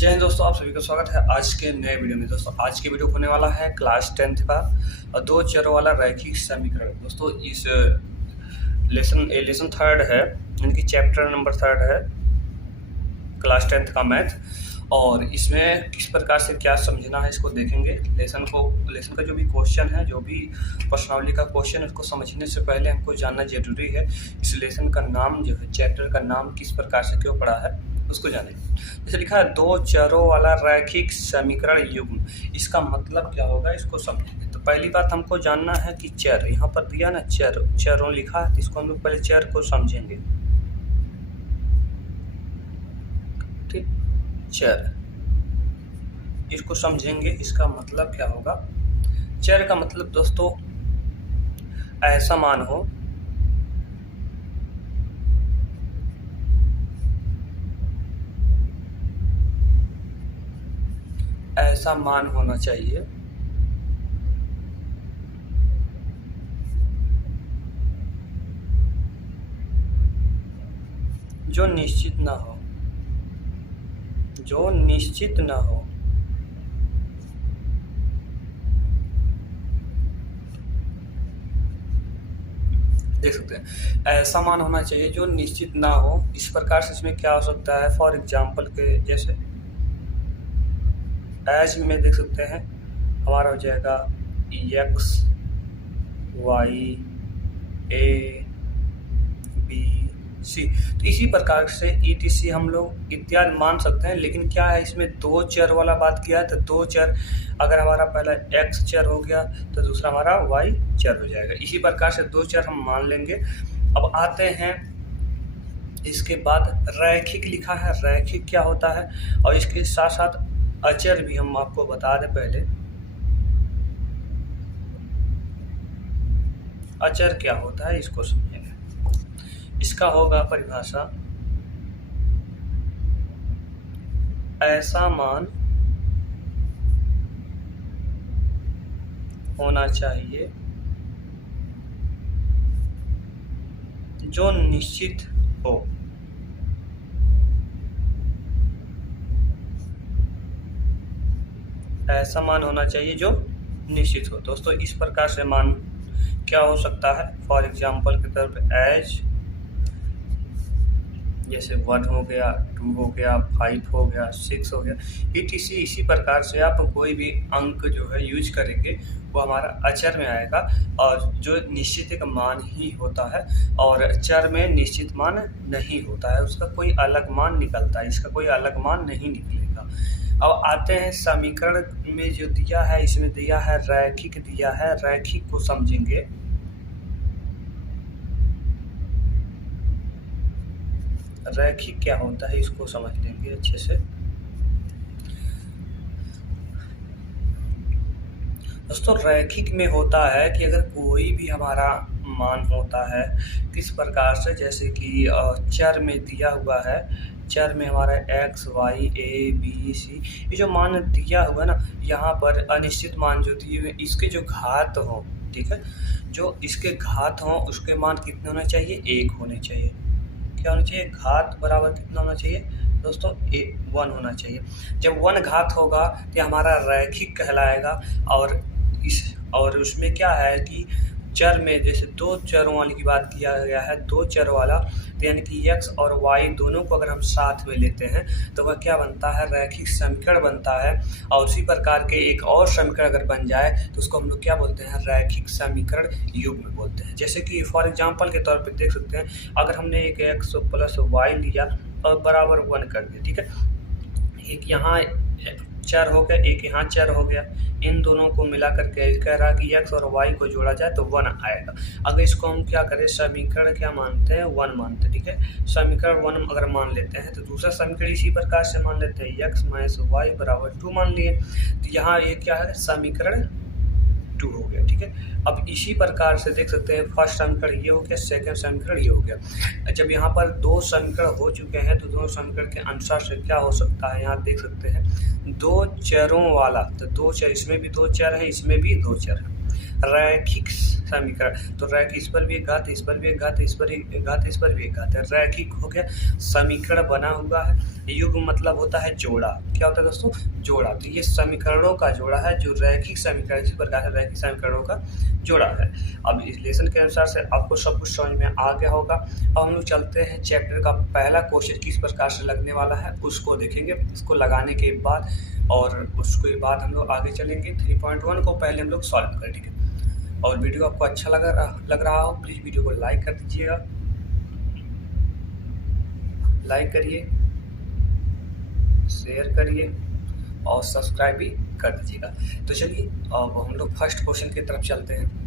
जय हिंद दोस्तों, आप सभी का स्वागत है आज के नए वीडियो में। दोस्तों आज की वीडियो होने वाला है क्लास 10th का दो चरों वाला रैखिक समीकरण। दोस्तों इस लेसन थर्ड है, यानी कि चैप्टर नंबर 3 है क्लास 10th का मैथ। और इसमें किस प्रकार से क्या समझना है इसको देखेंगे। लेसन का जो भी क्वेश्चन है, जो भी प्रश्नावली का क्वेश्चन है, उसको समझने से पहले हमको जानना जरूरी है इस लेसन का नाम जो है, चैप्टर का नाम किस प्रकार से क्यों पढ़ा है उसको जाने। जैसे लिखा है दो चरों वाला रैखिक समीकरण युग्म, इसका मतलब क्या होगा इसको समझेंगे। तो पहली बात हमको जानना है कि चर, यहाँ पर दिया ना चरों लिखा है, तो इसको हम लोग पहले चर को समझेंगे। ठीक, चर इसको समझेंगे, इसका मतलब क्या होगा। चर का मतलब दोस्तों ऐसा मान हो ऐसा मान होना चाहिए जो निश्चित ना हो, जो निश्चित ना हो। देख सकते हैं ऐसा मान होना चाहिए जो निश्चित ना हो। इस प्रकार से इसमें क्या हो सकता है, फॉर एग्जाम्पल के जैसे एज में देख सकते हैं हमारा हो जाएगा X Y A B C. तो इसी प्रकार से ETC हम लोग इत्यादि मान सकते हैं। लेकिन क्या है, इसमें दो चर वाला बात किया है, तो दो चर अगर हमारा पहला x चर हो गया तो दूसरा हमारा y चर हो जाएगा। इसी प्रकार से दो चर हम मान लेंगे। अब आते हैं इसके बाद रैखिक लिखा है। रैखिक क्या होता है, और इसके साथ साथ अचर भी हम आपको बता दें पहले। अचर क्या होता है इसको समझेंगे। इसका होगा परिभाषा, ऐसा मान होना चाहिए जो निश्चित हो। ऐसा मान होना चाहिए जो निश्चित हो। दोस्तों इस प्रकार से मान क्या हो सकता है, फॉर एग्जाम्पल की तरफ एज जैसे 1 हो गया, 2 हो गया, 5 हो गया, 6 हो गया, ETC। इसी प्रकार से आप कोई भी अंक जो है यूज करेंगे वो हमारा अचर में आएगा, और जो निश्चित एक मान ही होता है। और चर में निश्चित मान नहीं होता है, उसका कोई अलग मान निकलता है, इसका कोई अलग मान नहीं निकलेगा। अब आते हैं समीकरण में जो दिया है, इसमें दिया है रैखिक दिया है। रैखिक को समझेंगे। रैखिक क्या होता है इसको समझ लेंगे अच्छे से। दोस्तों रैखिक में होता है कि अगर कोई भी हमारा मान होता है किस प्रकार से, जैसे कि चर में दिया हुआ है, चर में हमारा x y a b c, ये जो मान दिया हुआ ना, यहाँ पर अनिश्चित मान जो दिए हुए इसके जो घात हो, ठीक है, जो इसके घात हो उसके मान कितने होने चाहिए, 1 होने चाहिए। क्या होना चाहिए, घात बराबर कितना होना चाहिए दोस्तों, 1 होना चाहिए। जब 1 घात होगा तो हमारा रैखिक कहलाएगा। और उसमें क्या है कि चर में जैसे दो चरों वाली की बात किया गया है, दो चर वाला, तो यानी कि x और y दोनों को अगर हम साथ में लेते हैं तो वह क्या बनता है, रैखिक समीकरण बनता है। और उसी प्रकार के एक और समीकरण अगर बन जाए तो उसको हम लोग क्या बोलते हैं, रैखिक समीकरण युग्म बोलते हैं। जैसे कि फॉर एग्जांपल के तौर पे देख सकते हैं, अगर हमने एक x प्लस y लिया और बराबर 1 कर दिया, ठीक है, एक यहाँ चर हो गया, एक यहाँ चर हो गया, इन दोनों को मिला करके कह रहा कि x और y को जोड़ा जाए तो 1 आएगा। अगर इसको हम क्या करें, समीकरण क्या मानते हैं, 1 मानते हैं, ठीक है। समीकरण 1 अगर मान लेते हैं तो दूसरा समीकरण इसी प्रकार से मान लेते हैं, x माइनस y बराबर 2 मान लिए, तो यहाँ ये क्या है, समीकरण 2 हो गया, ठीक है। अब इसी प्रकार से देख सकते हैं फर्स्ट समीकरण ये हो गया, सेकंड समीकरण ये हो गया। जब यहाँ पर दो समीकरण हो चुके हैं तो दोनों समीकरण के अनुसार से क्या हो सकता है, यहाँ देख सकते हैं दो चरों वाला, तो दो चर, इसमें भी दो चर है, इसमें भी दो चर है, रैखिक समीकरण। तो रैखिक, इस पर भी एक घात, इस पर भी एक घात, इस पर एक घात, इस पर भी एक घात है। रैखिक हो गया, समीकरण बना हुआ है। युग्म मतलब होता है जोड़ा। क्या होता है दोस्तों? जोड़ा। तो ये समीकरणों का जोड़ा है जो रैखिक समीकरण, इस प्रकार से रैखिक समीकरणों का जोड़ा है। अब इस लेसन के अनुसार से आपको सब कुछ समझ में आ गया होगा। अब हम लोग चलते हैं चैप्टर का पहला क्वेश्चन किस प्रकार से लगने वाला है उसको देखेंगे। इसको लगाने के बाद और उसके बाद हम लोग आगे चलेंगे। 3.1 को पहले हम लोग सॉल्व करें, ठीक है। और वीडियो आपको अच्छा लग रहा हो प्लीज़ वीडियो को लाइक कर दीजिएगा, लाइक करिए, शेयर करिए और सब्सक्राइब भी कर दीजिएगा। तो चलिए अब हम लोग फर्स्ट क्वेश्चन की तरफ चलते हैं।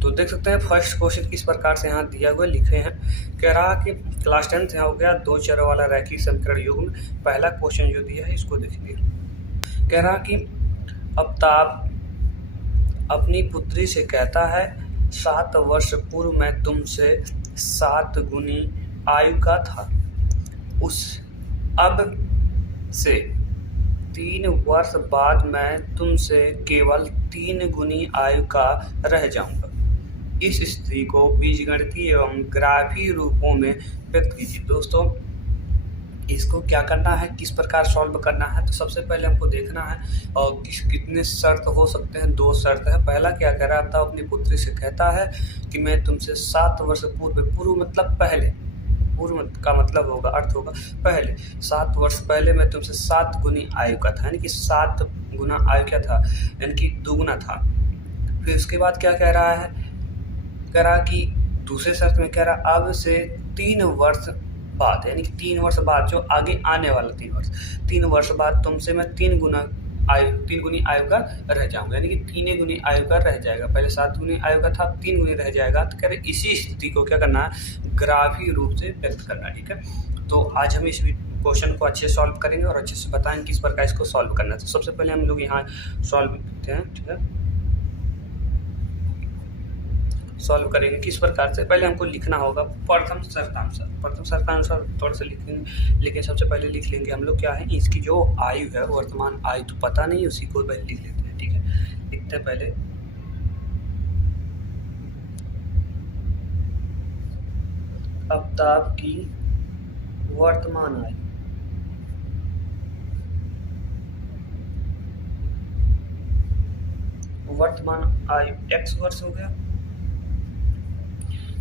तो देख सकते हैं फर्स्ट क्वेश्चन किस प्रकार से यहाँ दिया हुआ लिखे हैं। कह रहा कि क्लास 10 यहाँ हो गया दो चरों वाला रैखिक समीकरण युग्म। पहला क्वेश्चन जो दिया है इसको देखिए। कह रहा कि अमिताभ अपनी पुत्री से कहता है 7 वर्ष पूर्व मैं तुमसे 7 गुनी आयु का था, उस अब से 3 वर्ष बाद मैं तुमसे केवल 3 गुनी आयु का रह जाऊंगा। इस स्थिति को बीजगणितीय एवं ग्राफीय रूपों में व्यक्त कीजिए। दोस्तों इसको क्या करना है, किस प्रकार सॉल्व करना है, तो सबसे पहले हमको देखना है और कितने शर्त हो सकते हैं। 2 शर्त है। पहला क्या कह रहा था, अपनी पुत्री से कहता है कि मैं तुमसे 7 वर्ष पूर्व मतलब पहले, पूर्व का मतलब होगा, अर्थ होगा पहले, 7 वर्ष पहले मैं तुमसे 7 गुनी आयु का था, यानी कि 7 गुना आयु क्या था, यानी कि दुगुना था। फिर उसके बाद क्या कह रहा है, कह रहा कि दूसरे शर्त में कह रहा अब से 3 वर्ष बाद, यानी कि 3 वर्ष बाद जो आगे आने वाला 3 वर्ष बाद तुमसे मैं 3 गुनी आयु का रह जाऊंगा, यानी कि 3 गुनी आयु का रह जाएगा। पहले 7 गुनी आयु का था, 3 गुनी रह जाएगा। तो कह रहे इसी स्थिति को क्या करना है, ग्राफीय रूप से व्यक्त करना, ठीक है। तो आज हम इस क्वेश्चन को अच्छे सॉल्व करेंगे और अच्छे से बताएंगे किस प्रकार इसको सॉल्व करना है। तो सबसे पहले हम लोग यहाँ सॉल्व करते हैं, ठीक है। सॉल्व करेंगे किस प्रकार से, पहले हमको लिखना होगा प्रथम शर्तानुसार थोड़ा सा लिखेंगे। लेकिन सबसे पहले लिख लेंगे हम लोग क्या है, इसकी जो आयु है वर्तमान आयु तो पता नहीं, उसी को पहले लिख लेते हैं, ठीक है। लिखते हैं पहले अमिताभ की वर्तमान आयु, x वर्ष हो गया।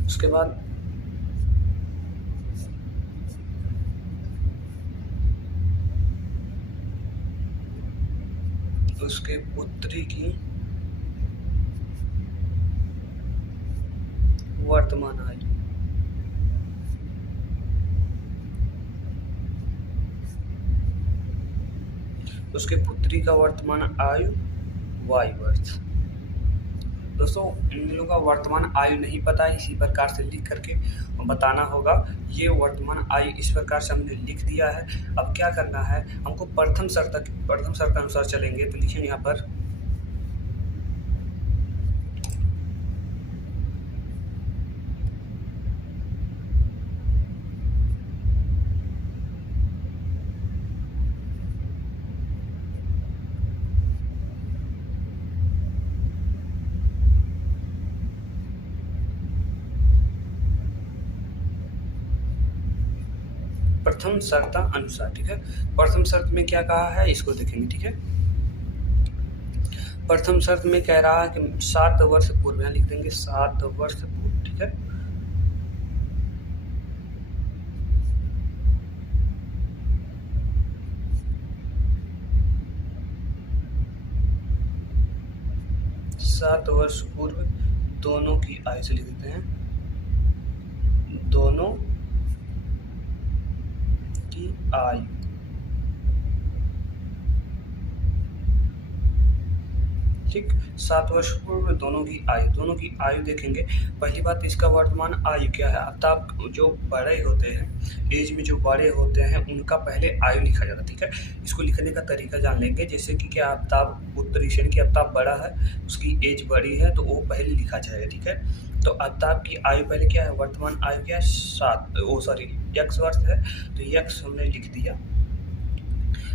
उसके बाद उसके पुत्री की वर्तमान आयु, उसके पुत्री का वर्तमान आयु y वर्ष। दोस्तों इन लोगों का वर्तमान आयु नहीं पता है, इसी प्रकार से लिख करके बताना होगा। ये वर्तमान आयु इस प्रकार से हमने लिख दिया है। अब क्या करना है, हमको प्रथम शर्त अनुसार चलेंगे। तो लिखेंगे यहाँ पर प्रथम शर्त अनुसार, ठीक है। प्रथम शर्त में क्या कहा है इसको देखेंगे, ठीक है। प्रथम शर्त में कह रहा है कि 7 वर्ष पूर्व, यहाँ लिख देंगे 7 वर्ष पूर्व, ठीक है। सात वर्ष पूर्व दोनों की आयु से लिख देते हैं, दोनों की आयु, ठीक। 7 वर्ष पूर्व दोनों की आयु देखेंगे। पहली बात इसका वर्तमान आयु क्या है, अमिताभ जो बड़े होते हैं, एज में जो बड़े होते हैं उनका पहले आयु लिखा जाता है, ठीक है। इसको लिखने का तरीका जान लेंगे। जैसे कि क्या अमिताभ पुत्री से कि अमिताभ बड़ा है, उसकी एज बड़ी है तो वो पहले लिखा जाएगा, ठीक है। तो आफ्ताब की आयु पहले क्या है, वर्तमान आयु क्या है 7, x वर्ष है, तो x हमने लिख दिया।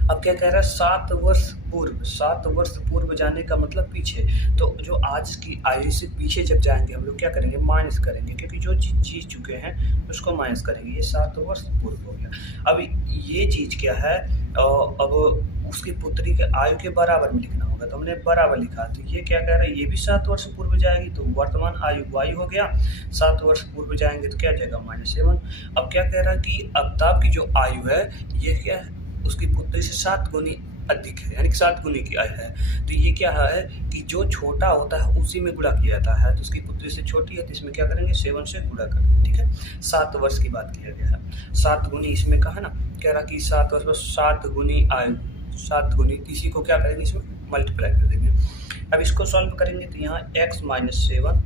अब क्या कह रहा है 7 वर्ष पूर्व, 7 वर्ष पूर्व जाने का मतलब पीछे, तो जो आज की आयु से पीछे जब जाएंगे हम लोग क्या करेंगे, माइनस करेंगे, क्योंकि जो चीज़ जी चुके हैं उसको माइनस करेंगे। ये 7 वर्ष पूर्व हो गया। अब ये चीज़ क्या है, अब उसकी पुत्री के आयु के बराबर में लिखना होगा, तो हमने बराबर लिखा। तो ये क्या कह रहा है, ये भी 7 वर्ष पूर्व जाएगी, तो वर्तमान आयु y हो गया, 7 वर्ष पूर्व जाएंगे तो क्या जाएगा -7। अब क्या कह रहा है कि आफ्ताब की जो आयु है ये क्या है, उसकी पुत्री से 7 गुनी अधिक है, यानी कि 7 गुनी की आयु है। तो ये क्या है कि जो छोटा होता है उसी में गुणा किया जाता है, तो उसकी पुत्री से छोटी है तो इसमें क्या करेंगे 7 से गुणा करेंगे, ठीक है। 7 वर्ष की बात किया गया है, 7 गुनी इसमें कहा ना, कह रहा कि 7 वर्ष पर 7 गुनी आयु, 7 गुनी, इसी को क्या करेंगे इसमें मल्टीप्लाई कर देंगे। अब इसको सॉल्व करेंगे तो यहाँ x - 7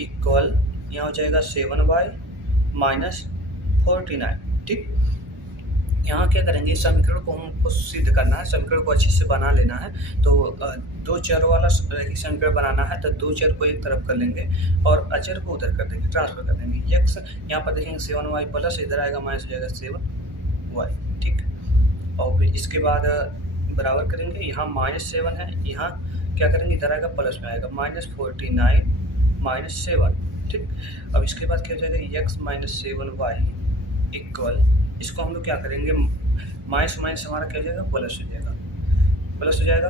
इक्वल यहाँ हो जाएगा 7y - 49, ठीक। यहाँ क्या करेंगे, समीकरण को हमको सिद्ध करना है, समीकरण को अच्छे से बना लेना है। तो 2 चर वाला समीकरण बनाना है, तो 2 चर को एक तरफ कर लेंगे और अचर को उधर कर देंगे, ट्रांसफर कर देंगे। x यहाँ पर देखेंगे 7y प्लस, इधर आएगा माइनस हो जाएगा 7y, ठीक। और फिर इसके बाद बराबर करेंगे, यहाँ -7 है, यहाँ क्या करेंगे इधर आएगा प्लस में आएगा -49 - 7, ठीक। अब इसके बाद क्या हो जाएगा x - 7y इक्वल, इसको हम लोग क्या करेंगे, माइनस माइनस हमारा क्या हो जाएगा, प्लस हो जाएगा, प्लस हो जाएगा।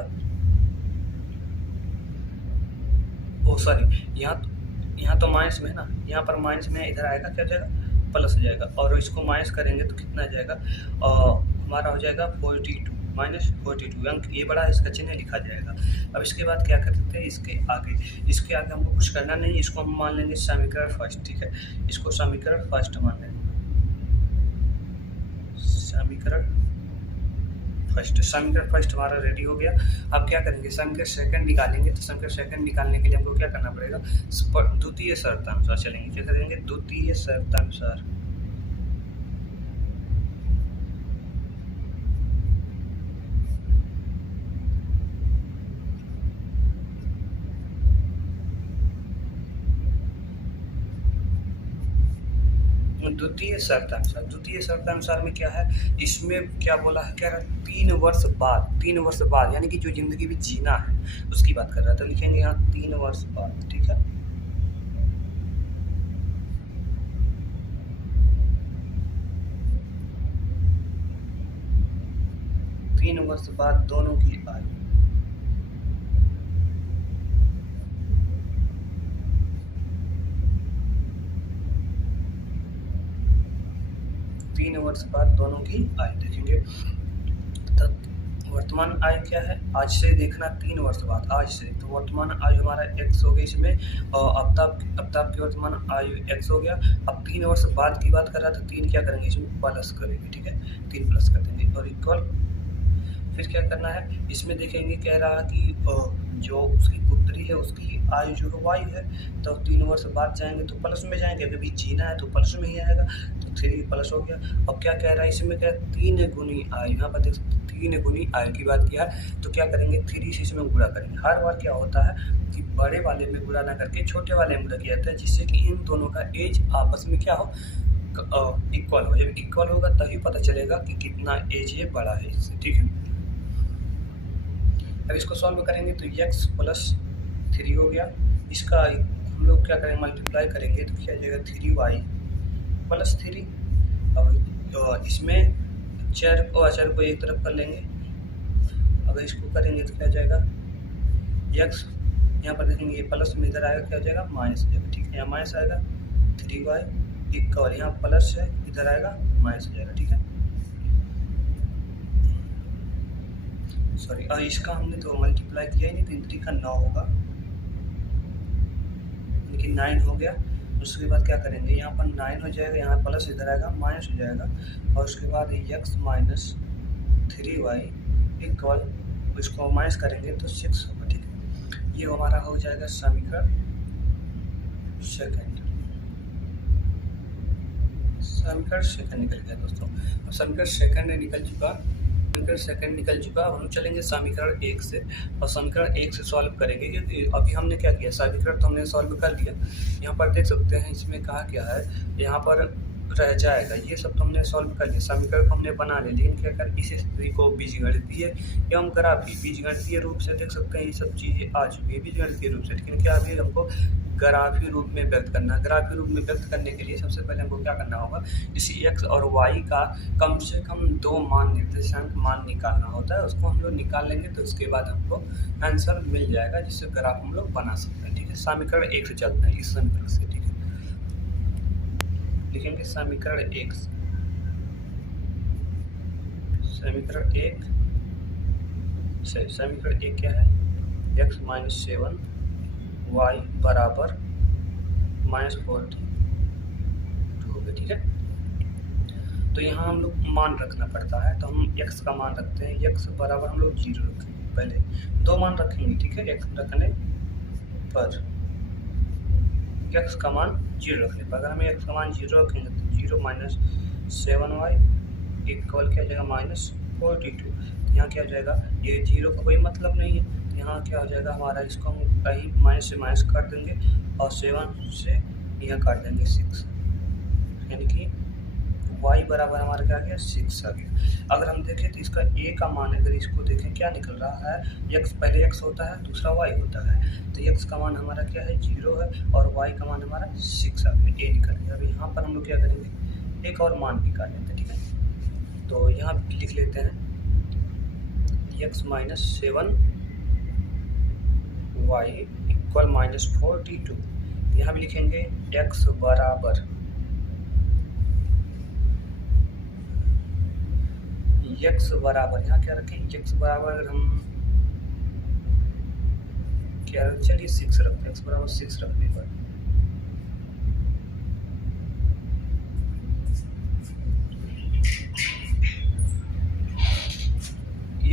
ओ सॉरी, यहाँ तो माइनस में है ना, यहाँ पर माइनस में इधर आएगा क्या हो जाएगा, प्लस हो जाएगा। और इसको माइनस करेंगे तो कितना आ जाएगा, हमारा हो जाएगा 42 -42 अंक, ये बड़ा इसका चिन्ह लिखा जाएगा। अब इसके बाद क्या कर सकते हैं, इसके आगे हमको कुछ करना नहीं, इसको हम मान लेंगे समीकरण फर्स्ट, ठीक है। इसको समीकरण फर्स्ट मान लेंगे, समीकरण फर्स्ट हमारा रेडी हो गया। अब क्या करेंगे, समीकरण सेकंड निकालेंगे, तो समीकरण सेकंड निकालने के लिए हमको क्या करना पड़ेगा, द्वितीय शर्तानुसार चलेंगे। क्या करेंगे, द्वितीय शर्तानुसार, 2 शर्तानुसार में क्या है, इसमें क्या बोला है, कह रहा है 3 वर्ष बाद यानी कि जो जिंदगी में जीना है उसकी बात कर रहा है, तो लिखेंगे यहाँ 3 वर्ष बाद, ठीक है। तीन वर्ष बाद दोनों की आयु, देखेंगे। तो वर्तमान आयु क्या है, आज से देखना 3 वर्ष बाद, आज से, तो वर्तमान आयु हमारा x हो गई इसमें, और आफ्ताब की वर्तमान आयु x हो गया। अब 3 वर्ष बाद की बात कर रहा था, 3 क्या करेंगे इसमें प्लस करेंगे, ठीक है, 3 प्लस कर देंगे और इक्वल। फिर क्या करना है, इसमें देखेंगे कह रहा है कि जो उसकी पुत्री है उसकी आयु जो है वायु है, तो 3 वर्ष बाद जाएंगे तो प्लस में जाएंगे, अभी जीना है तो प्लस में ही आएगा, तो 3 प्लस हो गया। अब क्या कह रहा है इसमें, क्या 3 गुनी आयु, यहाँ पर देख 3 गुनी आयु की बात किया, तो क्या करेंगे 3 से इसमें गुणा करेंगे। हर बार क्या होता है कि बड़े वाले में गुणा ना करके छोटे वाले में गुणा किया जाता है, जिससे कि इन दोनों का एज आपस में क्या हो, इक्वल हो। जब इक्वल होगा तभी पता चलेगा कि कितना एज ये बड़ा है इससे, ठीक है। अब इसको सॉल्व करेंगे तो x + 3 हो गया, इसका हम लोग क्या करेंगे मल्टीप्लाई करेंगे तो क्या जाएगा 3y + 3। अब इसमें चर को एक तरफ कर लेंगे, अगर इसको करेंगे तो क्या जाएगा x, यहाँ पर देखेंगे ये प्लस में इधर आएगा क्या हो जाएगा माइनस हो जाएगा, ठीक है। यहाँ माइनस आएगा 3y इक्वल, यहाँ प्लस है इधर आएगा माइनस हो जाएगा, ठीक है। सॉरी, और इसका हमने तो मल्टीप्लाई किया ही नहीं, 3 3 का 9 होगा, लेकिन 9 हो गया। उसके बाद क्या करेंगे, यहाँ पर 9 हो जाएगा, यहाँ प्लस इधर आएगा माइनस हो जाएगा, और उसके बाद x - 3y इक्वल, इसको माइनस करेंगे तो 6 होगा, ठीक है। ये हमारा हो जाएगा समीकरण सेकंड निकल गया दोस्तों। अब समीकरण सेकंड निकल चुका, समीकरण सेकंड निकल चुका। अब हम चलेंगे समीकरण एक से, और समीकरण एक से सॉल्व करेंगे, क्योंकि अभी हमने क्या किया, समीकरण तो हमने सॉल्व कर लिया। यहाँ पर देख सकते हैं इसमें कहा क्या है, यहाँ पर रह जाएगा, ये सब तो हमने सॉल्व कर लिया, समीकरण को हमने बना लिया। लेकिन क्या कर, इस स्थिति को बीजगणितीय एवं ग्राफीय, बीजगणितीय रूप से देख सकते हैं ये सब चीज़ें आ चुकी है बीजगणितीय रूप से, लेकिन क्या अभी हमको ग्राफीय रूप में व्यक्त करना है। ग्राफीय रूप में व्यक्त करने के लिए सबसे पहले हमको क्या करना होगा, इसी एक्स और वाई का कम से कम 2 मान, निर्देशांक मान निकालना होता है। उसको हम लोग निकाल लेंगे तो उसके बाद हमको आंसर मिल जाएगा, जिससे ग्राफ हम लोग बना सकते हैं। ठीक है, समीकरण एक से चलते हैं, इस समीकरण से। ठीक है, लिखेंगे समीकरण एक, समीकरण एक से, समीकरण एक क्या है, x माइनस 7 वाई बराबर माइनस 42 हो गया। ठीक है, तो यहाँ हम लोग मान रखना पड़ता है, तो हम x का मान रखते हैं, x बराबर हम लोग 0 रखेंगे, पहले 2 मान रखेंगे। ठीक है, x रखने पर x का मान 0 रखने पर, अगर हमें x का मान 0 रखेंगे तो 0 माइनस 7y इक्वल क्या हो जाएगा, माइनस 42। यहाँ क्या हो जाएगा, ये 0 का कोई मतलब नहीं है, यहाँ क्या हो जाएगा हमारा, इसको हम कहीं माइनस से माइनस काट देंगे और 7 से यहाँ काट देंगे 6, यानी कि y बराबर हमारा क्या आ गया, 6 आ गया। अगर हम देखें तो इसका a का मान, अगर इसको देखें क्या निकल रहा है, x पहले x होता है, दूसरा y होता है, तो x का मान हमारा क्या है, 0 है, और y का मान हमारा 6 आ गया, a निकल गया। अब यहाँ पर हम लोग क्या करेंगे, एक और मान निकाल लेते हैं। ठीक है, तो यहाँ लिख लेते हैं x minus 7 y equal minus 42। यहाँ भी लिखेंगे x बराबर यहाँ क्या रखें, x बराबर अगर हम क्या रखें, चलिए 6 रखते हैं, x बराबर 6 रखने पर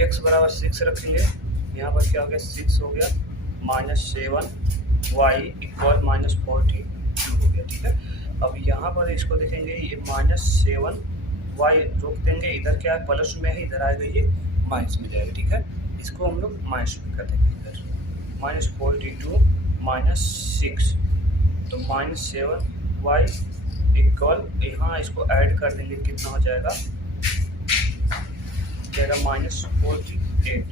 x बराबर 6 रखेंगे, यहाँ पर क्या हो गया, 6 हो गया माइनस 7 y इक्वल माइनस 42 हो गया। ठीक है, अब यहाँ पर इसको देखेंगे, ये माइनस 7 y रोक देंगे, इधर क्या है, प्लस में है, इधर आएगा ये माइनस में जाएगा। ठीक है, इसको हम लोग माइनस में कर देंगे, इधर माइनस 42 माइनस 6, तो माइनस 7 y इक्वल, यहाँ इसको ऐड कर देंगे, कितना हो जाएगा, माइनस 48।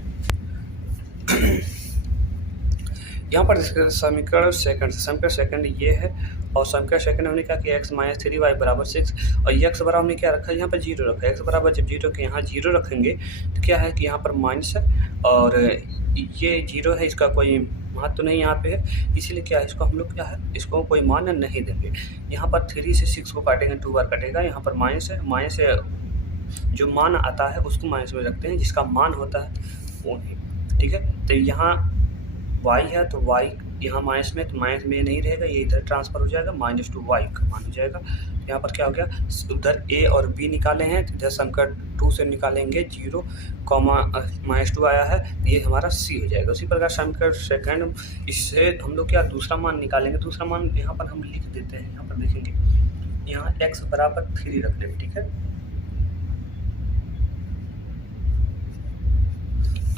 यहाँ पर समीकरण सेकंड ये है, और समीकरण सेकंड हमने क्या किया, x माइनस 3y बराबर 6, और x बराबर हमने क्या रखा है, यहाँ पर 0 रखा है। x बराबर जब 0 के यहाँ 0 रखेंगे तो क्या है कि यहाँ पर माइनस है, और ये 0 है, इसका कोई महत्व तो नहीं यहाँ पे है, इसीलिए क्या है, इसको हम लोग क्या है, इसको कोई मान नहीं देंगे। यहाँ पर 3 से 6 को काटेंगे, 2 बार कटेगा, यहाँ पर माइनस है, माइनस है, जो मान आता है उसको माइनस में रखते हैं, जिसका मान होता है वो नहीं। ठीक है, तो यहाँ y है तो y यहाँ माइनस में, तो माइनस में नहीं रहेगा, ये इधर ट्रांसफर हो जाएगा, माइनस 2y का मान हो जाएगा। यहाँ पर क्या हो गया, उधर a और b निकाले हैं, तो इधर समीकरण 2 से निकालेंगे 0, माइनस 2 आया है, तो ये हमारा c हो जाएगा। उसी प्रकार समीकरण सेकंड, इससे हम लोग क्या दूसरा मान निकालेंगे, दूसरा मान यहाँ पर हम लिख देते हैं, यहाँ पर देखेंगे, यहाँ x बराबर 3 रख लेंगे। ठीक है,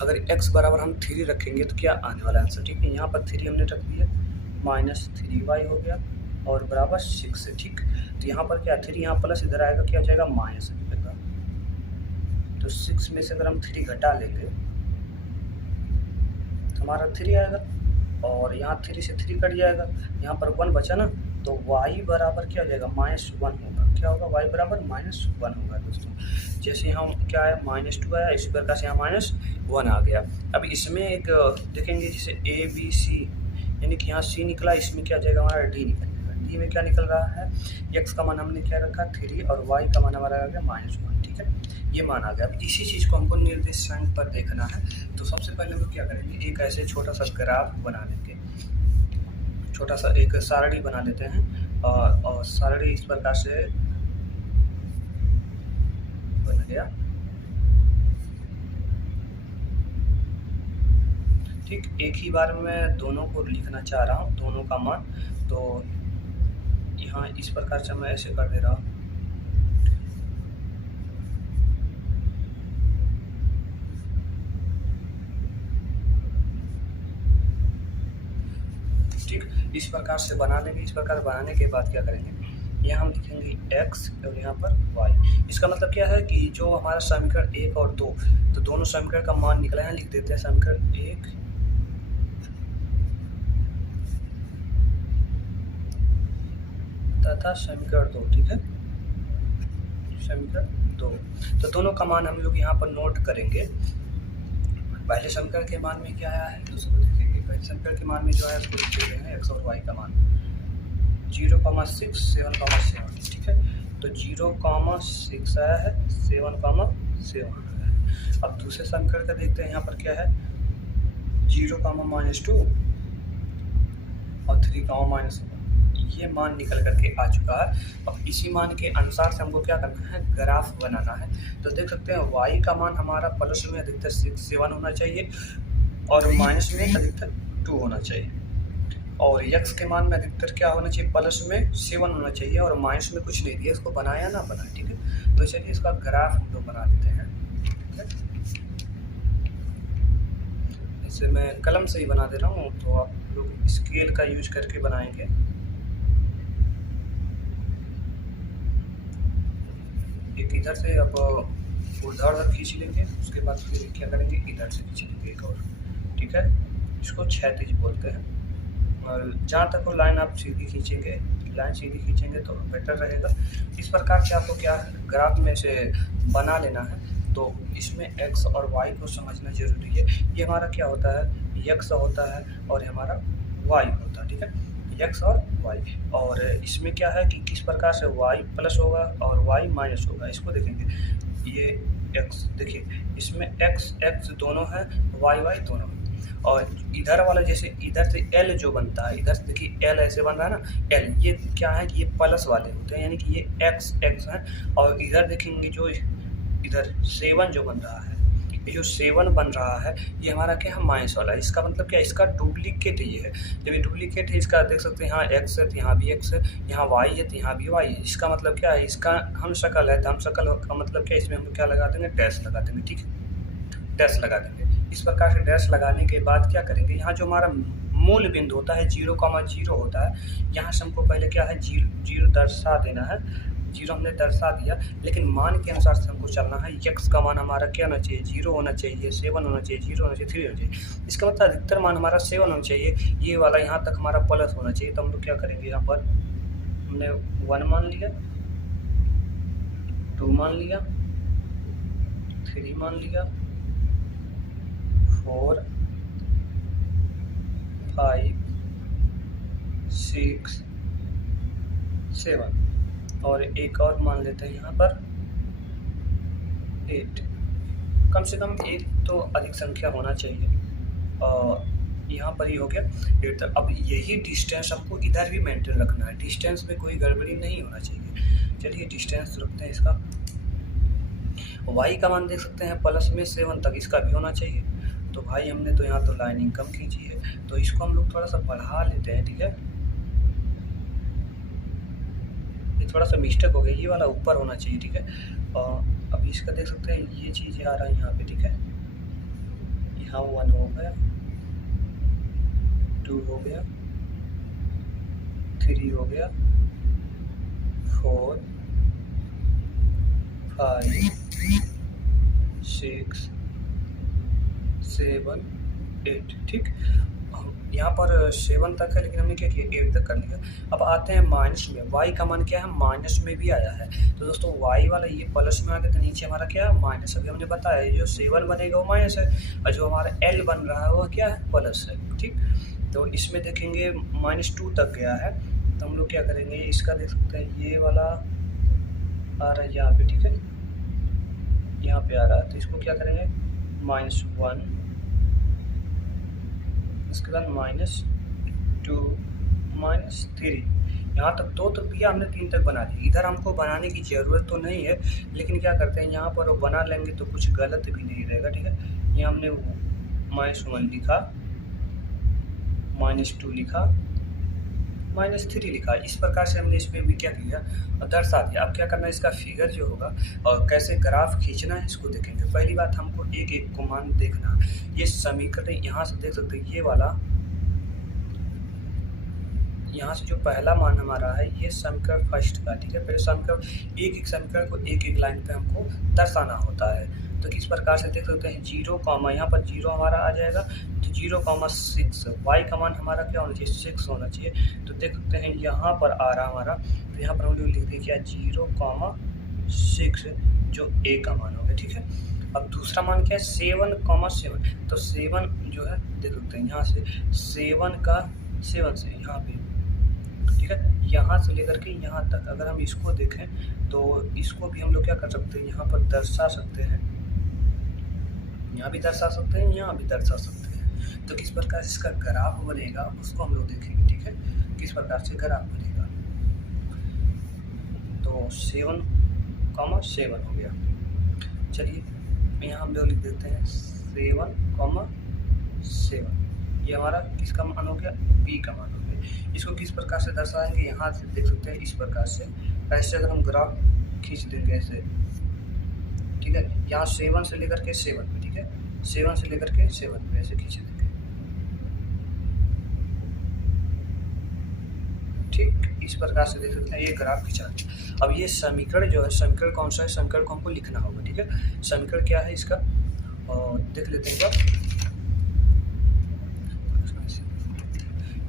अगर x बराबर हम 3 रखेंगे तो क्या आने वाला आंसर, ठीक है, यहाँ पर 3 हमने रख दिया, माइनस 3y हो गया और बराबर 6 है। ठीक, तो यहाँ पर क्या 3 यहाँ प्लस, इधर आएगा क्या हो जाएगा, माइनस हो जाएगा, तो 6 में से अगर हम 3 घटा लेंगे तो हमारा 3 आएगा, और यहाँ 3 से 3 कट जाएगा, यहाँ पर 1 बचा ना, तो y बराबर क्या हो जाएगा, -1 होगा। क्या होगा, y बराबर -1 होगा दोस्तों। जैसे यहाँ क्या है, -2 आया, इसी प्रकार से यहाँ -1 आ गया। अब इसमें एक देखेंगे, जैसे a b c, यानी कि यहाँ c निकला, इसमें क्या जाएगा, हमारा d निकलेगा। d में क्या निकल रहा है, x का मान हमने क्या रखा 3, और y का मान हमारा आ गया -1। ठीक है, ये मान आ गया। अब इसी चीज़ को हमको निर्देशांक पर देखना है, तो सबसे पहले हम क्या करेंगे, एक ऐसे छोटा सा ग्राफ बना लेंगे, छोटा सा एक सारणी बना लेते हैं, और सारणी इस प्रकार से बन गया। ठीक, एक ही बार में मैं दोनों को लिखना चाह रहा हूँ, दोनों का मान, तो यहाँ इस प्रकार से मैं ऐसे कर दे रहा हूँ। इस प्रकार से बना लेंगे। इस प्रकार बनाने के बाद क्या करेंगे, यहाँ हम लिखेंगे x और यहाँ पर y। इसका मतलब क्या है कि जो हमारा समीकरण 1 और 2, तो दोनों समीकरण का मान निकला है, लिख देते हैं समीकरण 1 तथा समीकरण 2, ठीक है, समीकरण 2। तो दोनों का मान हम लोग यहाँ पर नोट करेंगे। पहले समीकरण के मान में क्या आया है दूसरे को देखेंगे। पहले समीकरण के मान में जो है उसको लिख देते हैं x और y का मान 0,6 7,7, ठीक है। तो 0,6 आया है, 7,7 आया है। अब दूसरे समीकरण का देखते हैं, यहाँ पर क्या है 0,-2 और 3,-1, ये मान निकल करके आ चुका है। अब इसी मान के अनुसार से हमको क्या करना है, ग्राफ बनाना है। तो देख सकते हैं y का मान हमारा प्लस में अधिकतर 7 होना चाहिए और माइनस में अधिकतर 2 होना चाहिए, और x के मान में अधिकतर क्या होना चाहिए, प्लस में 7 होना चाहिए और माइनस में कुछ नहीं दिया। इसको बनाया ना बनाया, ठीक है। तो चलिए इसका ग्राफ हम लोग बना देते हैं, ठीक है। इसे मैं कलम से ही बना दे रहा हूँ, तो आप लोग स्केल का यूज करके बनाएंगे। एक इधर से अब उधर खींच लेंगे, उसके बाद फिर क्या करेंगे, इधर से खींच लेंगे एक और, ठीक है। इसको क्षैतिज बोलते हैं। और जहाँ तक वो लाइन आप सीधी खींचेंगे, लाइन सीधी खींचेंगे तो बेटर रहेगा। इस प्रकार से आपको क्या ग्राफ में से बना लेना है। तो इसमें x और y को समझना जरूरी है। ये हमारा क्या होता है, x होता है और हमारा y होता है, ठीक है, x और y। और इसमें क्या है कि किस प्रकार से y प्लस होगा और y माइनस होगा, इसको देखेंगे। ये x देखिए, इसमें x दोनों है, y दोनों है। और इधर वाला जैसे इधर से L जो बनता है, इधर से देखिए L ऐसे बन रहा है ना, L ये क्या है कि ये प्लस वाले होते हैं, यानी कि ये x है। और इधर देखेंगे जो इधर 7 जो बन रहा है, ये जो 7 बन रहा है ये हमारा क्या है, माइनस वाला है। इसका मतलब क्या है, इसका डुप्लीकेट ये है। जब ये डुप्लीकेट है इसका, देख सकते हैं यहाँ x है तो यहाँ भी x है, यहाँ y है तो यहाँ भी y है। इसका मतलब क्या है, इसका हम शकल है, तो हम शकल का मतलब क्या है, इसमें हम क्या लगा देंगे, डैश लगा देंगे, ठीक है, डैश लगा देंगे। इस प्रकार से डैश लगाने के बाद क्या करेंगे, यहाँ जो हमारा मूल बिंदु होता है 0,0 होता है, यहाँ से हमको पहले क्या है, 0 दर्शा देना है। 0 हमने दर्शा दिया, लेकिन मान के अनुसार से हमको चलना है। x का मान हमारा क्या होना चाहिए, 0 होना चाहिए, 7 होना चाहिए, 0 होना चाहिए, 3 होना चाहिए। इसका मतलब अधिकतर मान हमारा 7 होना चाहिए, ये वाला यहाँ तक हमारा प्लस होना चाहिए। तो हम लोग क्या करेंगे, यहाँ पर हमने 1 मान लिया, 2 मान लिया, 3 मान लिया, 4 5 6 7 और एक और मान लेते हैं यहाँ पर 8। कम से कम एक तो अधिक संख्या होना चाहिए, और यहाँ पर ही हो गया 8 तक। अब यही डिस्टेंस हमको इधर भी मेंटेन रखना है, डिस्टेंस में कोई गड़बड़ी नहीं होना चाहिए। चलिए डिस्टेंस रखते हैं इसका। y का मान देख सकते हैं प्लस में 7 तक इसका भी होना चाहिए। तो भाई हमने तो यहाँ तो लाइनिंग कम खींची है, तो इसको हम लोग थोड़ा सा बढ़ा लेते हैं, ठीक है। ये थोड़ा सा मिस्टेक हो गया, ये वाला ऊपर होना चाहिए, ठीक है। और अब इसका देख सकते हैं ये चीज़ आ रहा है यहाँ पे, ठीक है। यहाँ 1 हो गया, 2 हो गया, 3 हो गया, 4 5 6 7 8, ठीक। यहाँ पर 7 तक है, लेकिन हमने क्या किया, 8 तक कर लिया। अब आते हैं माइनस में। y का मान क्या है, माइनस में भी आया है। तो दोस्तों y वाला ये प्लस में आ गया, तो नीचे हमारा क्या है, माइनस। अभी हमने बताया जो 7 बनेगा वो माइनस है, और जो हमारा l बन रहा है वो क्या है, प्लस है, ठीक। तो इसमें देखेंगे -2 तक गया है, तो हम लोग क्या करेंगे, इसका देख सकते हैं ये वाला आ रहा है यहाँ पे, ठीक है, यहाँ पे आ रहा है। तो इसको क्या करेंगे, -1, इसके बाद -2 -3, यहाँ तक 2 तक दिया हमने, 3 तक बना दिया। इधर हमको बनाने की ज़रूरत तो नहीं है, लेकिन क्या करते हैं यहाँ पर वो बना लेंगे तो कुछ गलत भी नहीं रहेगा, ठीक है। यहाँ हमने -1 लिखा, -2 लिखा, -3 लिखा। इस प्रकार से हमने इसमें भी क्या किया, दर्शा दिया। अब क्या करना है, इसका फिगर जो होगा और कैसे ग्राफ खींचना है इसको देखेंगे। पहली बात हमको एक एक को मान देखना। ये समीकरण यहाँ से देख सकते हैं, ये वाला यहाँ से जो पहला मान हमारा है ये समीकरण फर्स्ट का, ठीक है। पहले समीकरण एक समीकरण को एक लाइन पे हमको दर्शाना होता है। तो किस प्रकार से देख सकते हैं, 0 कॉमा, यहाँ पर 0 हमारा आ जाएगा, तो 0,6 वाई का मान हमारा क्या होना चाहिए, 6 होना चाहिए। तो देख सकते हैं यहाँ पर आ रहा हमारा, तो यहाँ पर हम लोग लिख दें क्या, 0,6 जो ए का मान हो गया, ठीक है। अब दूसरा मान क्या है, 7,7, तो 7 जो है देख सकते हैं यहाँ से 7 से यहाँ पे, ठीक है, यहाँ से लेकर के यहाँ तक अगर हम इसको देखें तो इसको भी हम लोग क्या कर सकते हैं, यहाँ पर दर्शा सकते हैं, यहाँ भी दर्शा सकते हैं, यहाँ भी दर्शा सकते हैं। तो किस प्रकार से इसका ग्राफ बनेगा उसको हम लोग देखेंगे, ठीक है, किस प्रकार से ग्राफ बनेगा। तो 7,7 हो गया। चलिए यहाँ हम लोग लिख देते हैं 7,7, ये हमारा किसका मान हो गया, बी का मान हो गया। इसको किस प्रकार से दर्शाएंगे, यहाँ से देख सकते हैं इस प्रकार से, ऐसे अगर हम ग्राफ खींच देंगे ऐसे, ठीक है, यहाँ 7 से लेकर के 7 पे, ठीक है, 7 से लेकर के 7 पे ऐसे खींच देंगे, ठीक, इस प्रकार से देख सकते हैं ये ग्राफ खिंचा दिया। अब ये समीकरण जो है, समीकरण कौन सा है, समीकरण को हमको लिखना होगा, ठीक है। समीकरण क्या है इसका, देख लेते हैं।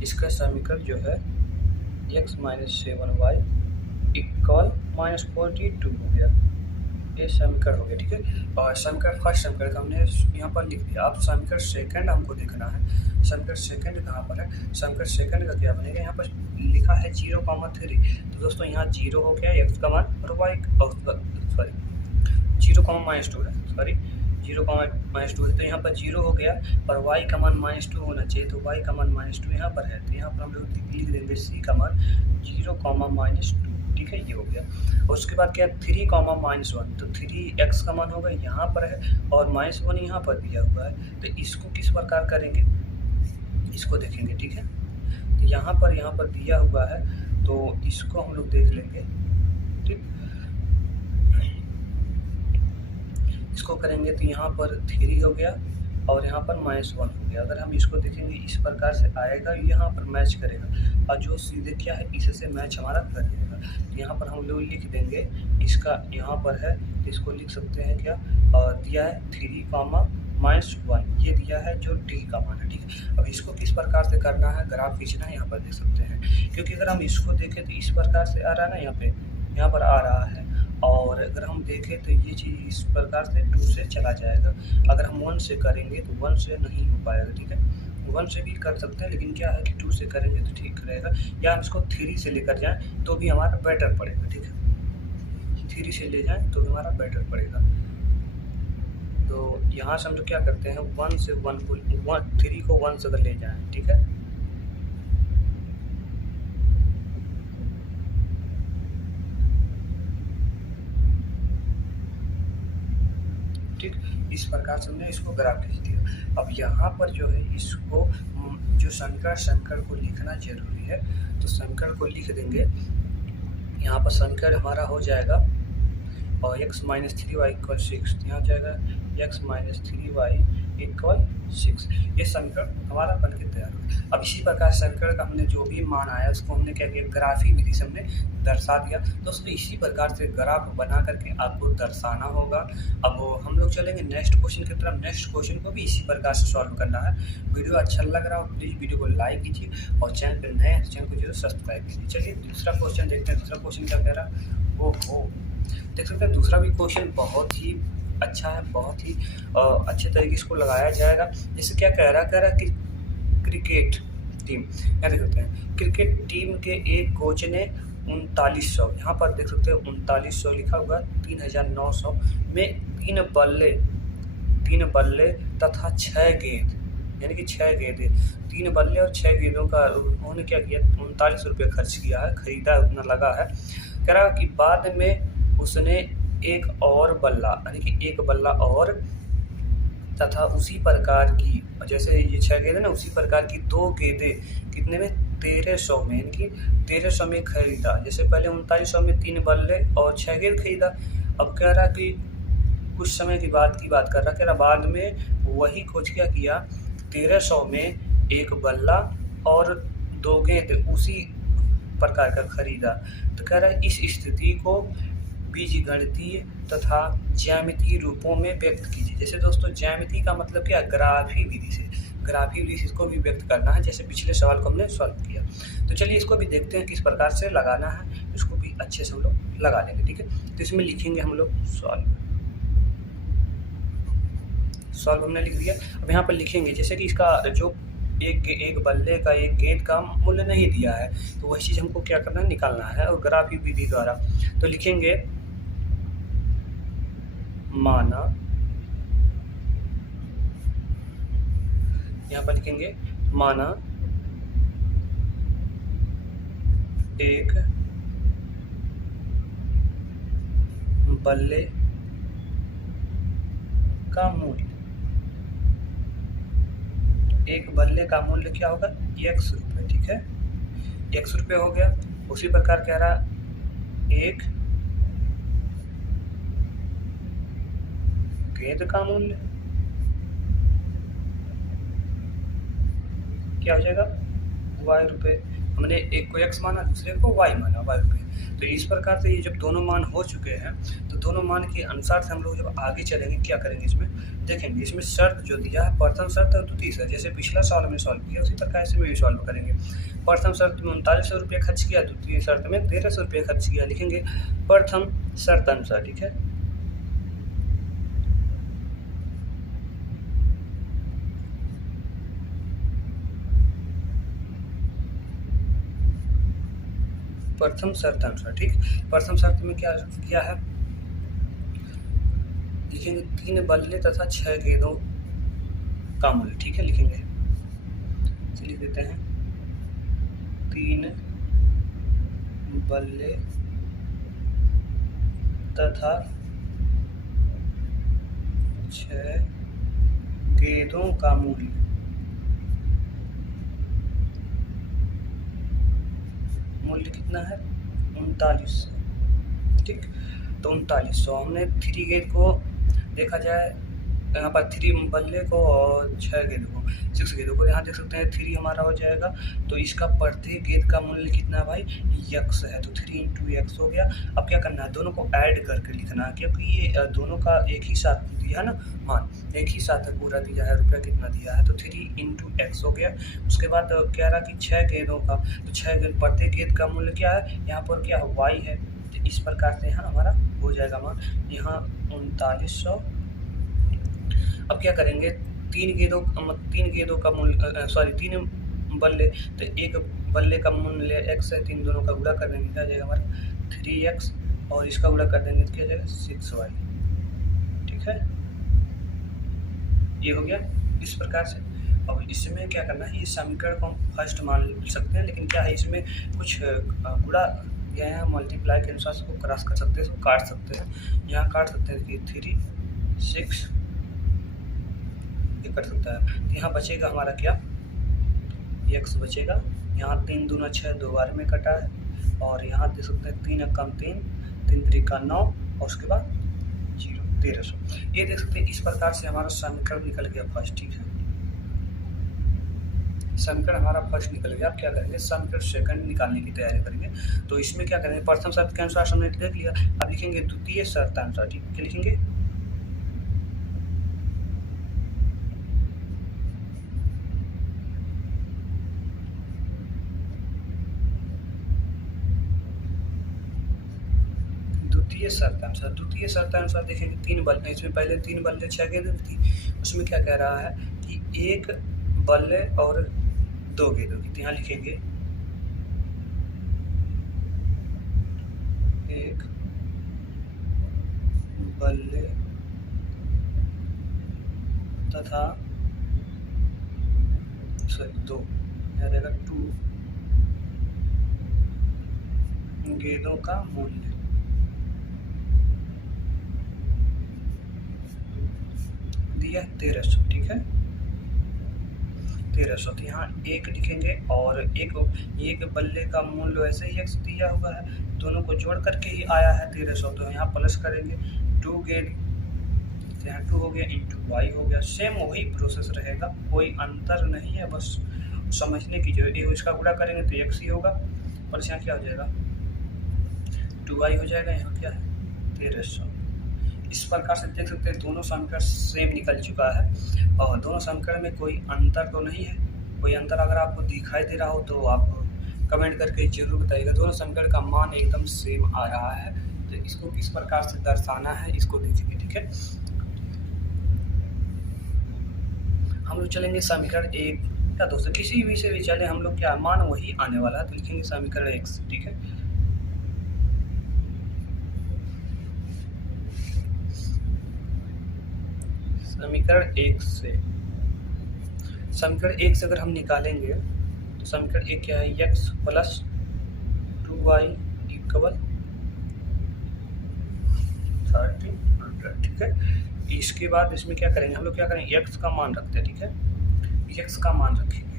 इसका समीकरण जो है x - 7y = -42 हो गया, ये समीकरण हो गया, ठीक है। और समीकरण फर्स्ट समीकरण का हमने यहाँ पर लिख दिया। अब समीकरण सेकंड हमको देखना है, समीकरण सेकंड कहाँ पर है, समीकरण सेकंड का क्या बनेगा, यहाँ पर लिखा है 0,3, तो दोस्तों यहाँ 0 हो गया x का मान और y, सॉरी 0,-2 है, सॉरी 0,-2 है, तो यहाँ पर 0 हो गया और y का मान -2 होना चाहिए, तो y का मान -2 यहाँ पर है, तो यहाँ पर हम लोग लिख देंगे c का मान 0,-2, ठीक है, ये हो गया। और उसके बाद क्या, 3,-1, तो 3x का मान होगा यहाँ पर है और -1 यहाँ पर दिया हुआ है, तो इसको किस प्रकार करेंगे, इसको देखेंगे, ठीक है। तो यहाँ पर दिया हुआ है, तो इसको हम लोग देख लेंगे, ठीक, इसको करेंगे तो यहाँ पर 3 हो गया और यहाँ पर -1 हो गया। अगर हम इसको देखेंगे इस प्रकार से आएगा, यहाँ पर मैच करेगा और जो सीधे क्या है इससे मैच हमारा कर देगा। तो यहाँ पर हम लोग लिख देंगे, इसका यहाँ पर है तो इसको लिख सकते हैं क्या, दिया है 3,-1, ये दिया है जो डी का मान है, ठीक है। अब इसको किस प्रकार से करना है, ग्राफ खींचना है, यहाँ पर देख सकते हैं, क्योंकि अगर हम इसको देखें तो इस प्रकार से आ रहा है ना, यहाँ पर आ रहा है, और अगर हम देखें तो ये चीज़ इस प्रकार से 2 से चला जाएगा। अगर हम 1 से करेंगे तो 1 से नहीं हो पाएगा, ठीक है, 1 से भी कर सकते हैं, लेकिन क्या है कि 2 से करेंगे तो ठीक रहेगा, या हम इसको 3 से लेकर जाएं तो भी हमारा बेटर पड़ेगा, ठीक है, 3 से ले जाएं तो भी हमारा बेटर पड़ेगा। तो यहाँ से हम लोग क्या करते हैं, 1 से 1 को 3 को 1 से अगर ले जाएँ, ठीक है, ठीक, इस प्रकार से हमने इसको ग्राफ खींच दिया। अब यहाँ पर जो है इसको जो समीकरण को लिखना जरूरी है, तो समीकरण को लिख देंगे। यहाँ पर समीकरण हमारा हो जाएगा और x - 3y = 6, यहाँ जाएगा x - 3y = 6, ये समीकरण हमारा बन के तैयार हो गया। अब इसी प्रकार समीकरण का हमने जो भी मान आया उसको हमने क्या किया, ग्राफी विधि से हमने दर्शा दिया। दोस्तों इसी प्रकार से ग्राफ बना करके आपको दर्शाना होगा। अब हम लोग चलेंगे नेक्स्ट क्वेश्चन की तरफ। नेक्स्ट क्वेश्चन को भी इसी प्रकार से सॉल्व करना है। वीडियो अच्छा लग रहा हो प्लीज़ वीडियो को लाइक कीजिए और चैनल पर नए हैं तो चैनल को जरूर सब्सक्राइब कीजिए। चलिए दूसरा क्वेश्चन देखते हैं, दूसरा क्वेश्चन क्या कह रहा है। ओहो, देख सकते हैं दूसरा भी क्वेश्चन बहुत ही अच्छा है, बहुत ही अच्छे तरीके से इसको लगाया जाएगा। जैसे क्या कह रहा है कि क्रिकेट टीम, क्या देख सकते हैं, क्रिकेट टीम के एक कोच ने 3900, यहाँ पर देख सकते हैं 3900 लिखा हुआ, 3900 में 3 बल्ले तथा 6 गेंद, यानी कि 6 गेंदें, 3 बल्ले और 6 गेंदों का उन्होंने क्या किया, 39 रुपये खर्च किया है, खरीदा उतना लगा है। कह रहा कि बाद में उसने एक और बल्ला, यानी कि एक बल्ला और तथा उसी प्रकार की, जैसे ये 6 गेंदें ना, उसी प्रकार की 2 गेंदें कितने में, 1300 में, यानी कि 1300 में खरीदा। जैसे पहले 3900 में 3 बल्ले और 6 गेंद खरीदा। अब कह रहा कि कुछ समय की बात कर रहा, कह रहा बाद में वही कोच क्या किया, 1300 में एक बल्ला और 2 गेंद उसी प्रकार का खरीदा। तो कह रहा है इस स्थिति को बीजगणितीय तथा ज्यामितीय रूपों में व्यक्त कीजिए। जैसे दोस्तों ज्यामिति का मतलब क्या, ग्राफी विधि से, ग्राफी विधि से इसको भी व्यक्त करना है, जैसे पिछले सवाल को हमने सॉल्व किया। तो चलिए इसको भी देखते हैं किस प्रकार से लगाना है, इसको भी अच्छे से हम लोग लगा लेंगे। ठीक है, तो इसमें लिखेंगे हम लोग सॉल्व हमने लिख दिया। अब यहाँ पर लिखेंगे जैसे कि इसका जो एक बल्ले का एक गेंद का मूल्य नहीं दिया है, तो वही चीज़ हमको क्या करना है, निकालना है, और ग्राफी विधि द्वारा। तो लिखेंगे माना, यहाँ पर लिखेंगे माना एक बल्ले का मूल्य, एक बल्ले का मूल्य क्या होगा, x रुपये। ठीक है, x रुपये हो गया। उसी प्रकार कह रहा एक गेंद का मूल्य क्या हो जाएगा, y रुपये। हमने एक को x माना, दूसरे को y माना, y रुपये। तो इस प्रकार से ये जब दोनों मान हो चुके हैं, तो दोनों मान के अनुसार से हम लोग जब आगे चलेंगे क्या करेंगे, इसमें देखेंगे इसमें शर्त जो दिया है, प्रथम शर्त और द्वितीय शर्त, जैसे पिछला सवाल में सॉल्व किया उसी प्रकार से भी सॉल्व करेंगे। प्रथम शर्त में 3900 रुपये खर्च किया, द्वितीय शर्त में 1300 रुपये खर्च किया। लिखेंगे प्रथम शर्त अनुसार। ठीक है, प्रथम शर्त अनुसार। ठीक, प्रथम शर्त में क्या किया है, लिखेंगे 3 बल्ले तथा 6 गेंदों का मूल्य। ठीक है, लिखेंगे लिख देते हैं 3 बल्ले तथा 6 गेंदों का मूल्य कितना है, 3900। ठीक, तो 3900 हमने 3 गेंद को देखा जाए, यहाँ पर 3 बल्ले को और 6 गेंदों को, 6 गेंदों को, यहाँ देख सकते हैं 3 हमारा हो जाएगा। तो इसका प्रत्येक गेंद का मूल्य कितना है भाई, x है, तो 3 × x हो गया। अब क्या करना है, दोनों को ऐड करके लिखना है, क्योंकि ये दोनों का एक ही साथ दिया है ना, मान एक ही साथ है, पूरा दिया है, रुपया कितना दिया है, तो 3 × x हो गया। उसके बाद कह रहा कि 6 गेंदों का, तो 6 गेंद, प्रत्येक गेंद का मूल्य क्या है, यहाँ पर क्या है, y है। तो इस प्रकार से यहाँ हमारा हो जाएगा मान, यहाँ 3900। अब क्या करेंगे, 3 गेंदों का मूल्य, सॉरी 3 बल्ले, तो एक बल्ले का मूल्य x है, 3 दोनों का गुणा कर देंगे, क्या जाएगा हमारा 3x, और इसका गुणा कर देंगे तो क्या जाएगा 6y। ठीक है, ये हो गया इस प्रकार से। अब इसमें क्या करना है, ये समीकरण को हम फर्स्ट मान सकते हैं, लेकिन क्या है इसमें कुछ गुणा या यहाँ मल्टीप्लाई के अनुसार इसको क्रॉस कर सकते हैं, इसको काट सकते हैं, यहाँ काट सकते हैं कि 3 6 ये कट सकता है। तो यहाँ बचेगा हमारा क्या, x बचेगा। यहाँ 3 दूना 6 दो बार में कटा है, और यहाँ देख सकते हैं 3 कम 3, 3 3 9, और उसके बाद 0, 1300। ये देख सकते हैं इस प्रकार से हमारा समीकरण निकल गया फर्स्ट। ठीक है, समीकरण हमारा फर्स्ट निकल गया। आप क्या करेंगे, समीकरण सेकंड निकालने की तैयारी करेंगे। तो इसमें क्या करेंगे, प्रथम शर्त के अनुसार हमने देख लिया, अब लिखेंगे द्वितीय शर्त अनुसार। ठीक है, लिखेंगे द्वितीय शर्त अनुसार। द्वितीय शर्त अनुसार देखेंगे 3 बल्ले, इसमें पहले 3 बल्ले 6 गेंद थी, उसमें क्या कह रहा है कि 1 बल्ले और 2 गेंदों की। तो यहाँ लिखेंगे 1 बल्ले तथा 2, यहाँ रहेगा 2 गेंदों का मूल्य दिया 1300। ठीक है, 1300। तो यहाँ 1 लिखेंगे, और एक बल्ले का मूल्य वैसे ही x दिया हुआ है, दोनों को जोड़ करके ही आया है 1300। तो यहाँ प्लस करेंगे 2 गेंद, तो यहाँ 2 हो गया इंटू y हो गया। सेम वही प्रोसेस रहेगा, कोई अंतर नहीं है, बस समझने की जरूरत है। इसका गुणा करेंगे तो x ही होगा, प्लस यहाँ क्या हो जाएगा 2i हो जाएगा, यहाँ क्या है 1300। इस प्रकार से देख सकते हैं दोनों समीकरण सेम निकल चुका है और दोनों समीकरण में कोई अंतर तो नहीं है। कोई अंतर अगर आपको दिखाई दे रहा हो तो आप कमेंट करके जरूर बताइएगा। दोनों समीकरण का मान एकदम सेम आ रहा है, तो इसको किस प्रकार से दर्शाना है इसको देखेंगे, ठीक है। हम लोग चलेंगे समीकरण 1 या 2 से, किसी भी से भी चले हम लोग क्या मान वही आने वाला है, तो लिखेंगे समीकरण 1 से, ठीक है। समीकरण 1 से, समीकरण 1 से अगर हम निकालेंगे तो समीकरण 1 क्या है, x प्लस 2y इक्वल 1300, ठीक है। इसके बाद इसमें क्या करेंगे हम लोग, क्या करेंगे x का मान रखते हैं, ठीक है। x का मान रखेंगे,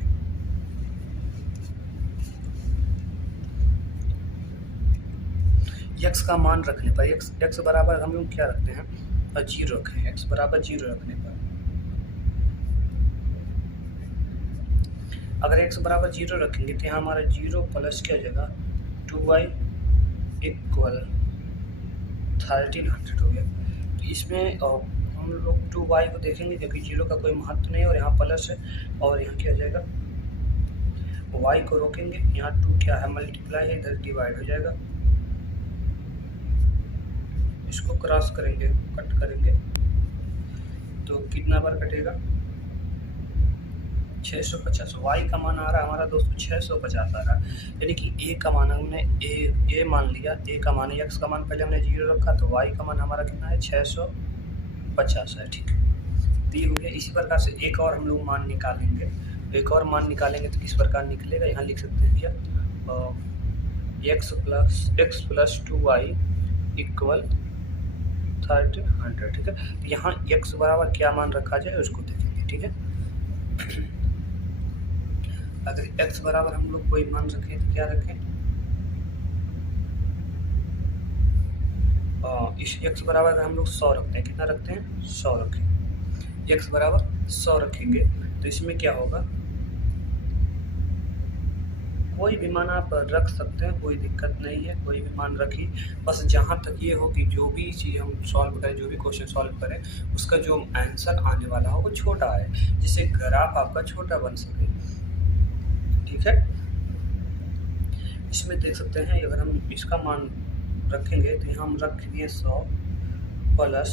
x का मान रखने पर x बराबर हम लोग क्या रखते हैं 0 रखें, x बराबर 0 रखने पर अगर x बराबर 0 रखेंगे तो यहाँ हमारा 0 प्लस क्या हो जाएगा 2y इक्वल 1300 हो गया। तो इसमें हम लोग 2y को देखेंगे क्योंकि 0 का कोई महत्व नहीं है और यहाँ प्लस है और यहाँ क्या हो जाएगा y को रोकेंगे, यहाँ 2 क्या है मल्टीप्लाई है, इधर डिवाइड हो जाएगा। इसको क्रॉस करेंगे, कट करेंगे तो कितना बार कटेगा 650। y का मान आ रहा है हमारा दोस्तों 650 आ रहा है, यानी कि a का मान हमने a मान लिया, a का मान x का मान पहले हमने 0 रखा तो y का मान हमारा कितना है 650 है, ठीक है। तो ये हो गया। इसी प्रकार से एक और हम लोग मान निकालेंगे, एक और मान निकालेंगे तो किस प्रकार निकलेगा, यहाँ लिख सकते हैं क्या x प्लस 2y इक्वल 1300, ठीक है। तो यहाँ x बराबर क्या मान रखा जाए उसको देखेंगे, ठीक है। अगर x बराबर हम लोग कोई मान रखें तो क्या रखें, इस x बराबर अगर हम लोग 100 रखते हैं, कितना रखते हैं 100 रखें, x बराबर 100 रखेंगे तो इसमें क्या होगा कोई भी मान आप रख सकते हैं, कोई दिक्कत नहीं है, कोई भी मान रखिए। बस जहाँ तक ये हो कि जो भी चीज़ हम सॉल्व करें, जो भी क्वेश्चन सॉल्व करें उसका जो आंसर आने वाला हो वो छोटा है, जिससे ग्राफ आपका छोटा बन सके, ठीक है। इसमें देख सकते हैं अगर हम इसका मान रखेंगे तो यहाँ हम रख दिए 100 प्लस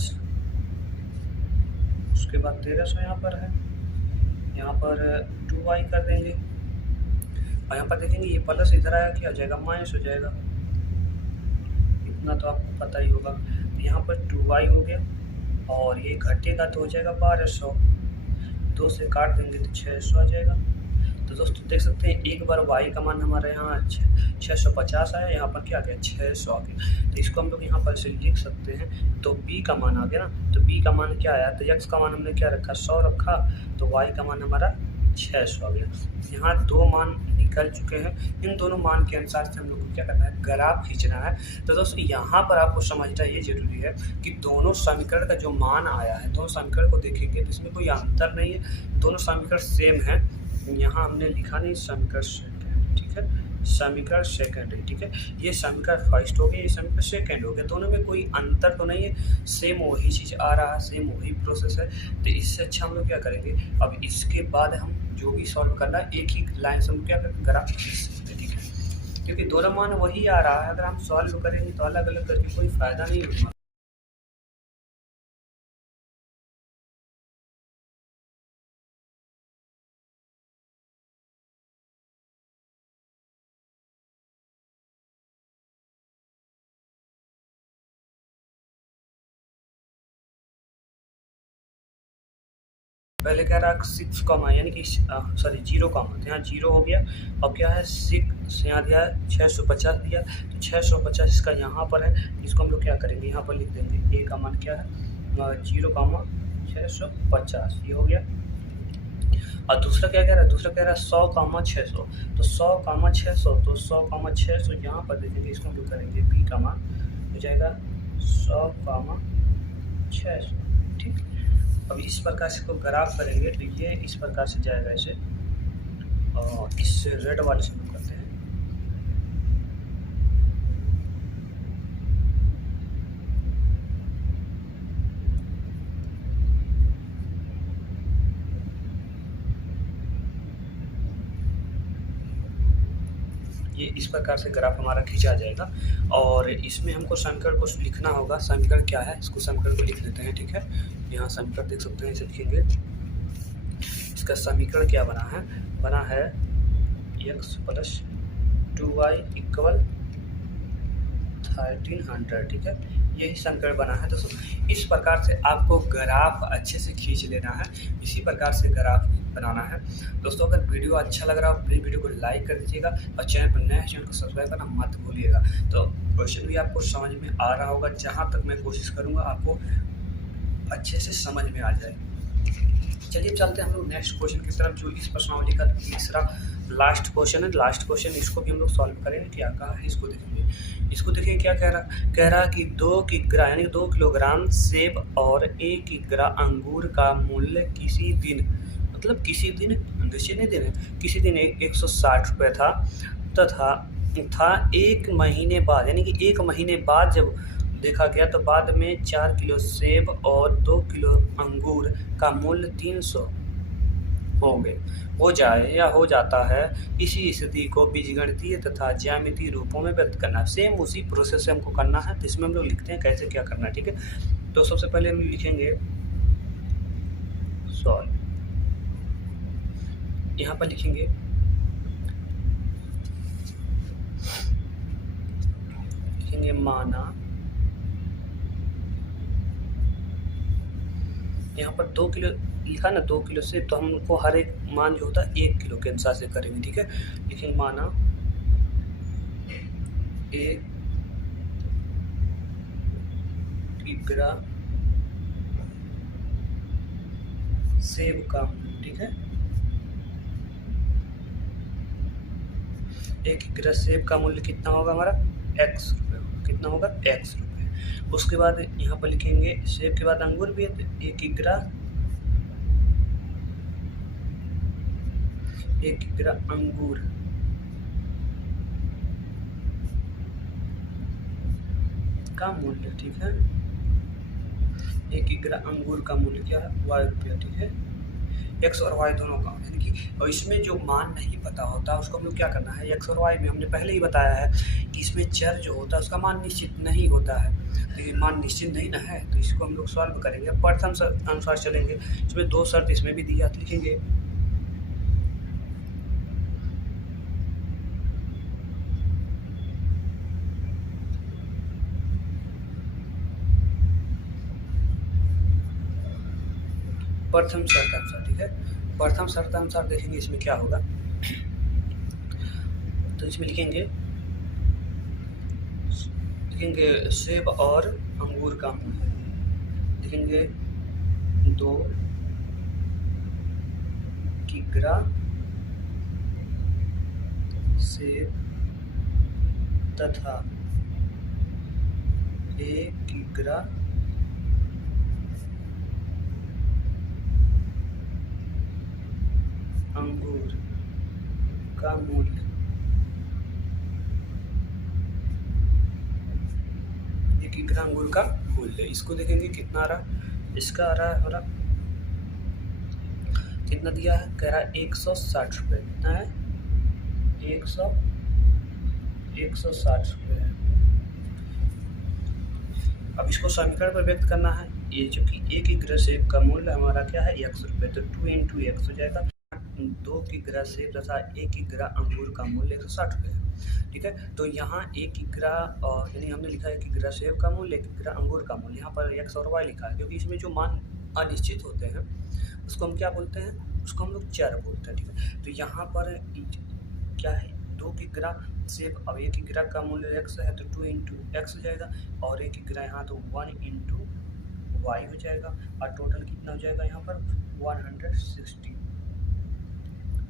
उसके बाद 1300 यहाँ पर है, यहाँ पर 2y कर देंगे और यहाँ पर देखेंगे ये प्लस इधर आया क्या हो जाएगा माइनस हो जाएगा, इतना तो आपको पता ही होगा। तो यहाँ पर 2y हो गया और ये घटेगा तो हो जाएगा 1200, 2 से काट देंगे तो 600 आ जाएगा। तो दोस्तों देख सकते हैं एक बार y का मान हमारे यहाँ 650 आया, यहाँ पर क्या आ गया 600 आ गया। तो इसको हम लोग यहाँ पर से लिख सकते हैं, तो b का मान आ गया ना, तो b का मान क्या आया, तो x का मान हमने क्या रखा 100 रखा, तो y का मान हमारा 600 आ गया। यहाँ दो मान निकल चुके हैं, इन दोनों मान के अनुसार से हम लोग को क्या करना है ग्राफ खींचना है। तो दोस्तों यहाँ पर आपको समझना ये जरूरी है कि दोनों समीकरण का जो मान आया है, दोनों समीकरण को देखेंगे तो इसमें कोई अंतर नहीं है, दोनों समीकरण सेम है। यहाँ हमने लिखा नहीं समीकरण सेकंड, ठीक है, समीकरण सेकंड है, ठीक है। ये समीकरण फर्स्ट हो गया, ये समीकरण सेकंड हो गया, दोनों में कोई अंतर तो नहीं है, सेम वही चीज़ आ रहा है, सेम वही प्रोसेस है। तो इससे अच्छा हम लोग क्या करेंगे, अब इसके बाद हम जो भी सॉल्व करना है एक ही लाइन से हम क्या करेंगे ग्राफ खींच सकते हैं, ठीक है, क्योंकि दोनों मान वही आ रहा है। अगर हम सॉल्व करेंगे तो अलग अलग करके कोई फ़ायदा नहीं होगा। पहले कह रहा है 6 कॉमा यानी कि सॉरी 0 कॉमा, तो यहाँ 0 हो गया। अब क्या है 6 यहाँ दिया है 650 दिया, तो 650 इसका यहाँ पर है, इसको हम लोग क्या करेंगे यहाँ पर लिख देंगे, a का मान क्या है 0 कॉमा 650, ये हो गया। और दूसरा क्या कह रहा है, दूसरा कह रहा है 100 कामा 600, तो 100 कामा 600, तो 100 कामा 600 यहाँ पर देखेंगे, इसको हम लोग करेंगे b का मान हो जाएगा 100 कामा 600, ठीक। अब इस प्रकार से इसको ग्राफ करेंगे तो ये इस प्रकार से जाएगा ऐसे, और इस रेड वाले से हम करते हैं इस प्रकार से ग्राफ हमारा खींचा जाएगा और इसमें हमको समीकरण को लिखना होगा। समीकरण क्या है, इसको समीकरण को लिख लेते हैं, ठीक है। यहाँ समीकरण देख सकते हैं, इसे लिखेंगे। इसका समीकरण क्या बना है x + 2y = 1300, ठीक है। यही समीकरण बना है दोस्तों। इस प्रकार से आपको ग्राफ अच्छे से खींच लेना है, इसी प्रकार से ग्राफ बनाना है दोस्तों। अगर वीडियो अच्छा लग रहा हो प्लीज़ वीडियो को लाइक कर दीजिएगा और चैनल पर नए चैनल को सब्सक्राइब करना मत भूलिएगा। तो क्वेश्चन भी आपको समझ में आ रहा होगा, जहाँ तक मैं कोशिश करूँगा आपको अच्छे से समझ में आ जाए। चलिए चलते हैं हम लोग नेक्स्ट क्वेश्चन की तरफ, जो इस प्रश्नावली का तीसरा लास्ट क्वेश्चन है। लास्ट क्वेश्चन इसको भी हम लोग सॉल्व करेंगे। क्या कहा है इसको देखेंगे। इसको देखिए क्या कह रहा कि 2 किग्रा यानी 2 किलोग्राम सेब और 1 किग्रा अंगूर का मूल्य किसी दिन, मतलब किसी दिन निश्चित दिन है, किसी दिन 160 रुपये था 1 महीने बाद, यानी कि 1 महीने बाद जब देखा गया तो बाद में 4 किलो सेब और 2 किलो अंगूर का मूल्य 300 हो जाता है। इसी स्थिति को बीजगणितीय तथा ज्यामितीय रूपों में व्यक्त करना है। सेम उसी प्रोसेस से हमको करना है, तो इसमें हम लोग लिखते हैं कैसे क्या करना है, ठीक है। तो सबसे पहले हम लिखेंगे सॉल्व, यहाँ पर लिखेंगे माना, यहाँ पर 2 किलो लिखा ना, 2 किलो से, तो हमको हर एक मान जो होता है 1 किलो के अनुसार से करेंगे, ठीक है। लेकिन माना 1 किग्रा सेब का, ठीक है, 1 किग्रा सेब का मूल्य कितना होगा हमारा x रुपये, कितना होगा x रुपये। उसके बाद यहाँ पर लिखेंगे सेब के बाद अंगूर भी है, तो 1 किग्रा अंगूर का मूल्य, ठीक है। 1 किग्रा अंगूर का मूल्य क्या है y रुपया, ठीक है। x और y दोनों का, यानी कि और इसमें जो मान नहीं पता होता उसको हम लोग क्या करना है, x और y में हमने पहले ही बताया है कि इसमें चर जो होता है उसका मान निश्चित नहीं होता है। तो ये मान निश्चित नहीं ना है, तो इसको हम लोग सॉल्व करेंगे। प्रथम अनुसार चलेंगे, इसमें 2 शर्त इसमें भी दिया, तो लिखेंगे प्रथम शर्त अनुसार, ठीक है। प्रथम शर्त अनुसार देखेंगे इसमें क्या होगा, तो इसमें लिखेंगे सेब और अंगूर का मूल्य, लिखेंगे 2 किग्रा सेब तथा 1 किग्रा अंगूर का मूल्य, 1 किग्रा अंगूर का मूल्य। इसको देखेंगे कितना आ रहा, इसका आ रहा है हमारा कितना दिया है, कह रहा है 160 रुपये, कितना है 160 रुपये है। अब इसको समीकरण पर व्यक्त करना है, ये जो कि 1 किग्रा सेब का मूल्य हमारा क्या है x रुपये, तो 2 × x हो जाएगा। 2 किग्रा सेब तथा 1 किग्रा अंगूर का मूल्य 160 रुपये है, ठीक है। तो यहाँ 1 किग्रा यानी हमने लिखा है 1 किग्रा सेब का मूल्य, 1 किग्रा अंगूर का मूल्य, यहाँ पर x और y लिखा है, क्योंकि इसमें जो मान अनिश्चित होते हैं उसको हम क्या बोलते हैं, उसको हम लोग चर बोलते हैं, ठीक है। तो यहाँ पर क्या है, 2 किग्रा सेब, अब 1 किग्रा का मूल्य x है तो 2 × x हो जाएगा, और 1 किग्रा यहाँ तो 1 × y हो जाएगा, और टोटल कितना हो जाएगा यहाँ पर 160,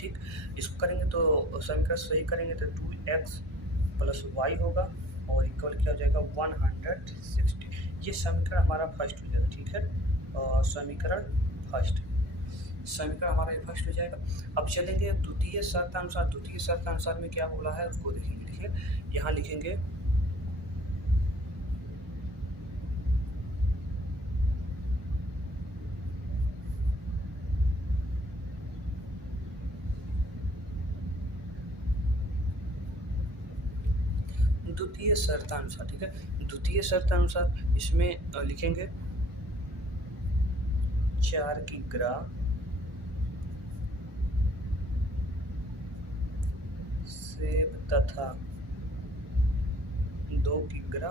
ठीक। इसको करेंगे तो समीकरण सही करेंगे तो 2x + y होगा और इक्वल क्या हो जाएगा 160। ये समीकरण हमारा फर्स्ट हो जाएगा, ठीक है। समीकरण हमारा ये फर्स्ट हो जाएगा। अब चलेंगे द्वितीय शर्त अनुसार। द्वितीय शर्त अनुसार में क्या बोला है उसको देखेंगे, ठीक है। यहाँ लिखेंगे द्वितीय शर्तानुसार, ठीक है। द्वितीय शर्तानुसार इसमें लिखेंगे 4 किग्रा सेब तथा 2 किग्रा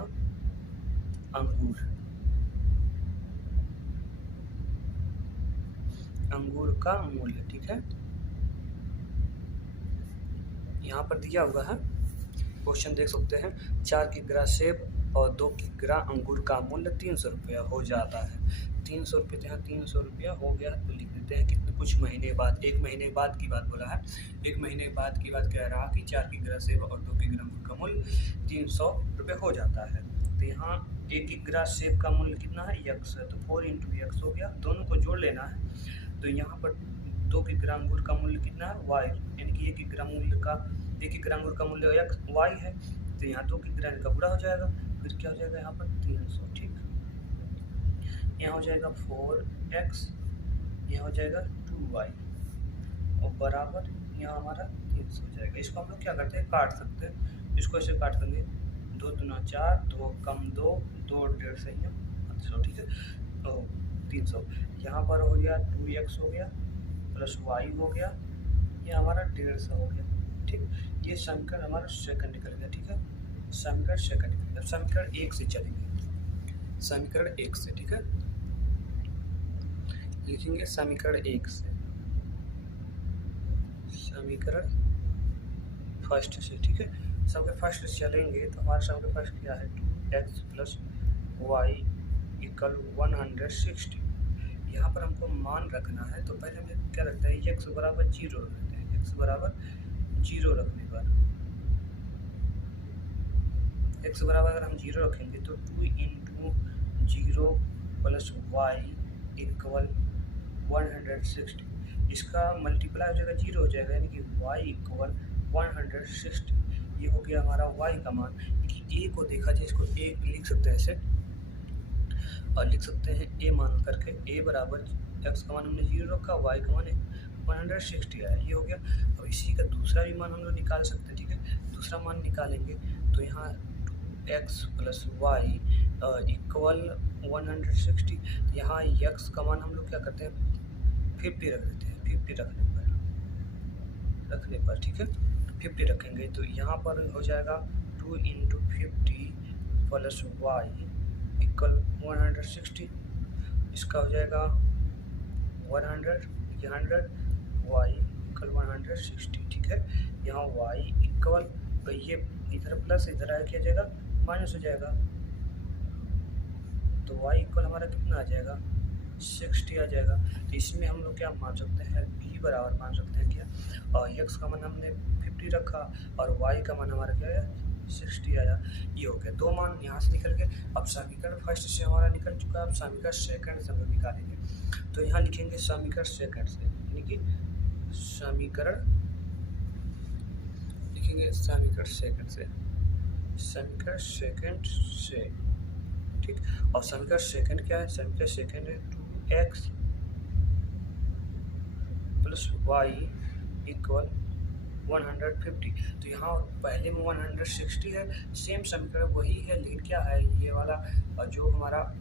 अंगूर का मूल्य, ठीक है। यहाँ पर दिया हुआ है, क्वेश्चन देख सकते हैं, 4 किग्रा सेब और 2 किग्रा अंगूर का मूल्य 300 रुपया हो जाता है। 300 रुपये, तो यहाँ 300 रुपया हो गया, तो लिख देते हैं कितने, कुछ महीने बाद, 1 महीने बाद की बात बोला है। 1 महीने बाद की बात कह रहा कि 4 किग्रा सेब और 2 किग्रा अंगूर का मूल्य 300 रुपये हो जाता है। तो यहाँ 1 किग्रा सेब का मूल्य कितना है, x है, तो 4 × x हो गया, दोनों को जोड़ लेना है। तो यहाँ पर 2 किग्रा अंगूर का मूल्य कितना है, y, यानी कि 1 किग्रा अंगूर का मूल्य y है, तो यहाँ 2 किग्रा का पूरा हो जाएगा, फिर क्या हो जाएगा यहाँ पर 300, ठीक। यहाँ हो जाएगा 4x, यहाँ हो जाएगा 2y और बराबर यहाँ हमारा 300 हो जाएगा। इसको हम लोग क्या करते हैं, काट सकते हैं। इसको ऐसे काट देंगे, 2 दूना 4, 2 कम 2, 2 डेढ़ से ही 100, ठीक है। तो 300 यहाँ पर हो गया, 2x हो गया प्लस y हो गया, ये हमारा 150 हो गया, ठीक। ये समीकरण हमारा सेकंड निकल गया, ठीक है। समीकरण सेकंड निकल गया। समीकरण 1 से चलेंगे, समीकरण 1 से, ठीक है। लिखेंगे समीकरण 1 से, समीकरण फर्स्ट से, ठीक है। सबके फर्स्ट से चलेंगे तो हमारा सबके फर्स्ट क्या है, 2x + y = 160। यहाँ पर हमको मान रखना है, तो पहले हमें क्या रखता है, x बराबर 0 रख देते हैं। x बराबर 0 रखने पर, x बराबर अगर हम 0 रखेंगे तो 2 × 0 + y = 160। इसका मल्टीप्लाई हो जाएगा, 0 हो जाएगा, यानी कि y = 160। ये हो गया हमारा y का मान। a को देखा जाए, इसको a लिख सकते हैं ऐसे, और लिख सकते हैं a मान करके, a बराबर x का मान हमने 0 रखा, y का मान 160 आया, ये हो गया। अब इसी का दूसरा भी मान हम लोग निकाल सकते हैं, ठीक है। दूसरा मान निकालेंगे तो यहाँ 2x + y = 160। यहाँ x का मान हम लोग क्या करते हैं, 50 रख देते हैं। 50 रखने पर, ठीक है, 50 रखेंगे तो यहाँ पर हो जाएगा 2 × 50 + y = 160। इसका हो जाएगा 100, ये 100, y = 160, ठीक है। यहाँ y इक्वल, तो ये इधर प्लस, इधर आया क्या जाएगा, माइनस हो जाएगा, तो y इक्वल हमारा कितना आ जाएगा, 60 आ जाएगा। तो इसमें हम लोग क्या मान सकते हैं, b बराबर मान सकते हैं क्या, और x का मान हमने 50 रखा और y का मान हमारा क्या है, 60 आया। ये हो गया, 2 मान यहाँ से निकल गए। अब समीकरण फर्स्ट से हमारा निकल चुका है, अब समीकरण सेकंड से हम लोग निकालेंगे। तो यहाँ लिखेंगे समीकरण सेकंड से, यानी कि समीकरण लिखेंगे समीकरण सेकंड से, समीकरण सेकंड से, ठीक। और समीकरण सेकंड क्या है, समीकरण सेकंड है 2x + y = 150। तो यहाँ पहले में 160 है, सेम समीकरण वही है, लेकिन क्या है, ये वाला जो हमारा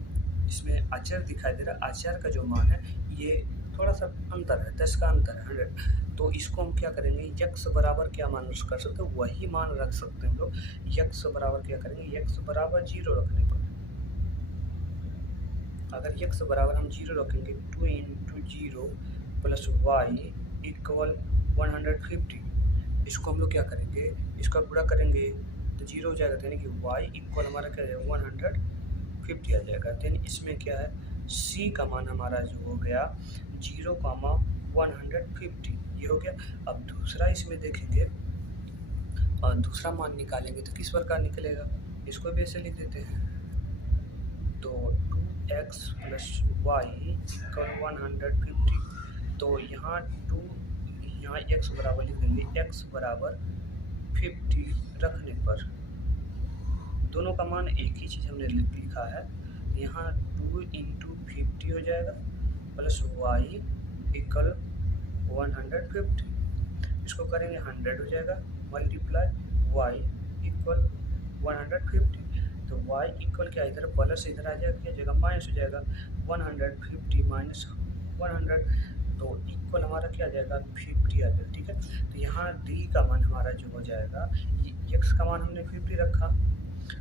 इसमें अचर दिखाई दे रहा है, अचर का जो मान है ये थोड़ा सा अंतर है, 10 का अंतर है, 100। तो इसको हम क्या करेंगे, x बराबर क्या मान कर सकते हैं, वही मान रख सकते हैं हम लोग। x बराबर क्या करेंगे, x बराबर 0 रखने पर, अगर x बराबर हम 0 रखेंगे, 2 × 0 + y = 150। इसको हम लोग क्या करेंगे, इसका पूरा करेंगे तो 0 हो जाएगा, यानी कि y इक्वल हमारा क्या है, 150 आ जाएगा। यानी इसमें क्या है, c का मान हमारा जो हो गया 0,150, ये हो गया। अब दूसरा इसमें देखेंगे और दूसरा मान निकालेंगे तो किस प्रकार निकलेगा, इसको भी ऐसे लिख देते हैं। तो 2x + y = 150। तो यहाँ x बराबर लिख देंगे, x बराबर 50 रखने पर, दोनों का मान एक ही चीज़ हमने लिखा है। यहाँ 2 × 50 हो जाएगा प्लस y = 150। इसको करेंगे 100 हो जाएगा, मल्टीप्लाई y = 150, तो y इक्वल क्या, इधर प्लस इधर आ जाएगा, क्या जगह माइनस हो जाएगा, 150 माइनस 100, तो इक्वल हमारा क्या आ जाएगा, 50 आ जाएगा। ठीक है, तो यहाँ d का मान हमारा जो हो जाएगा, x का मान हमने 50 रखा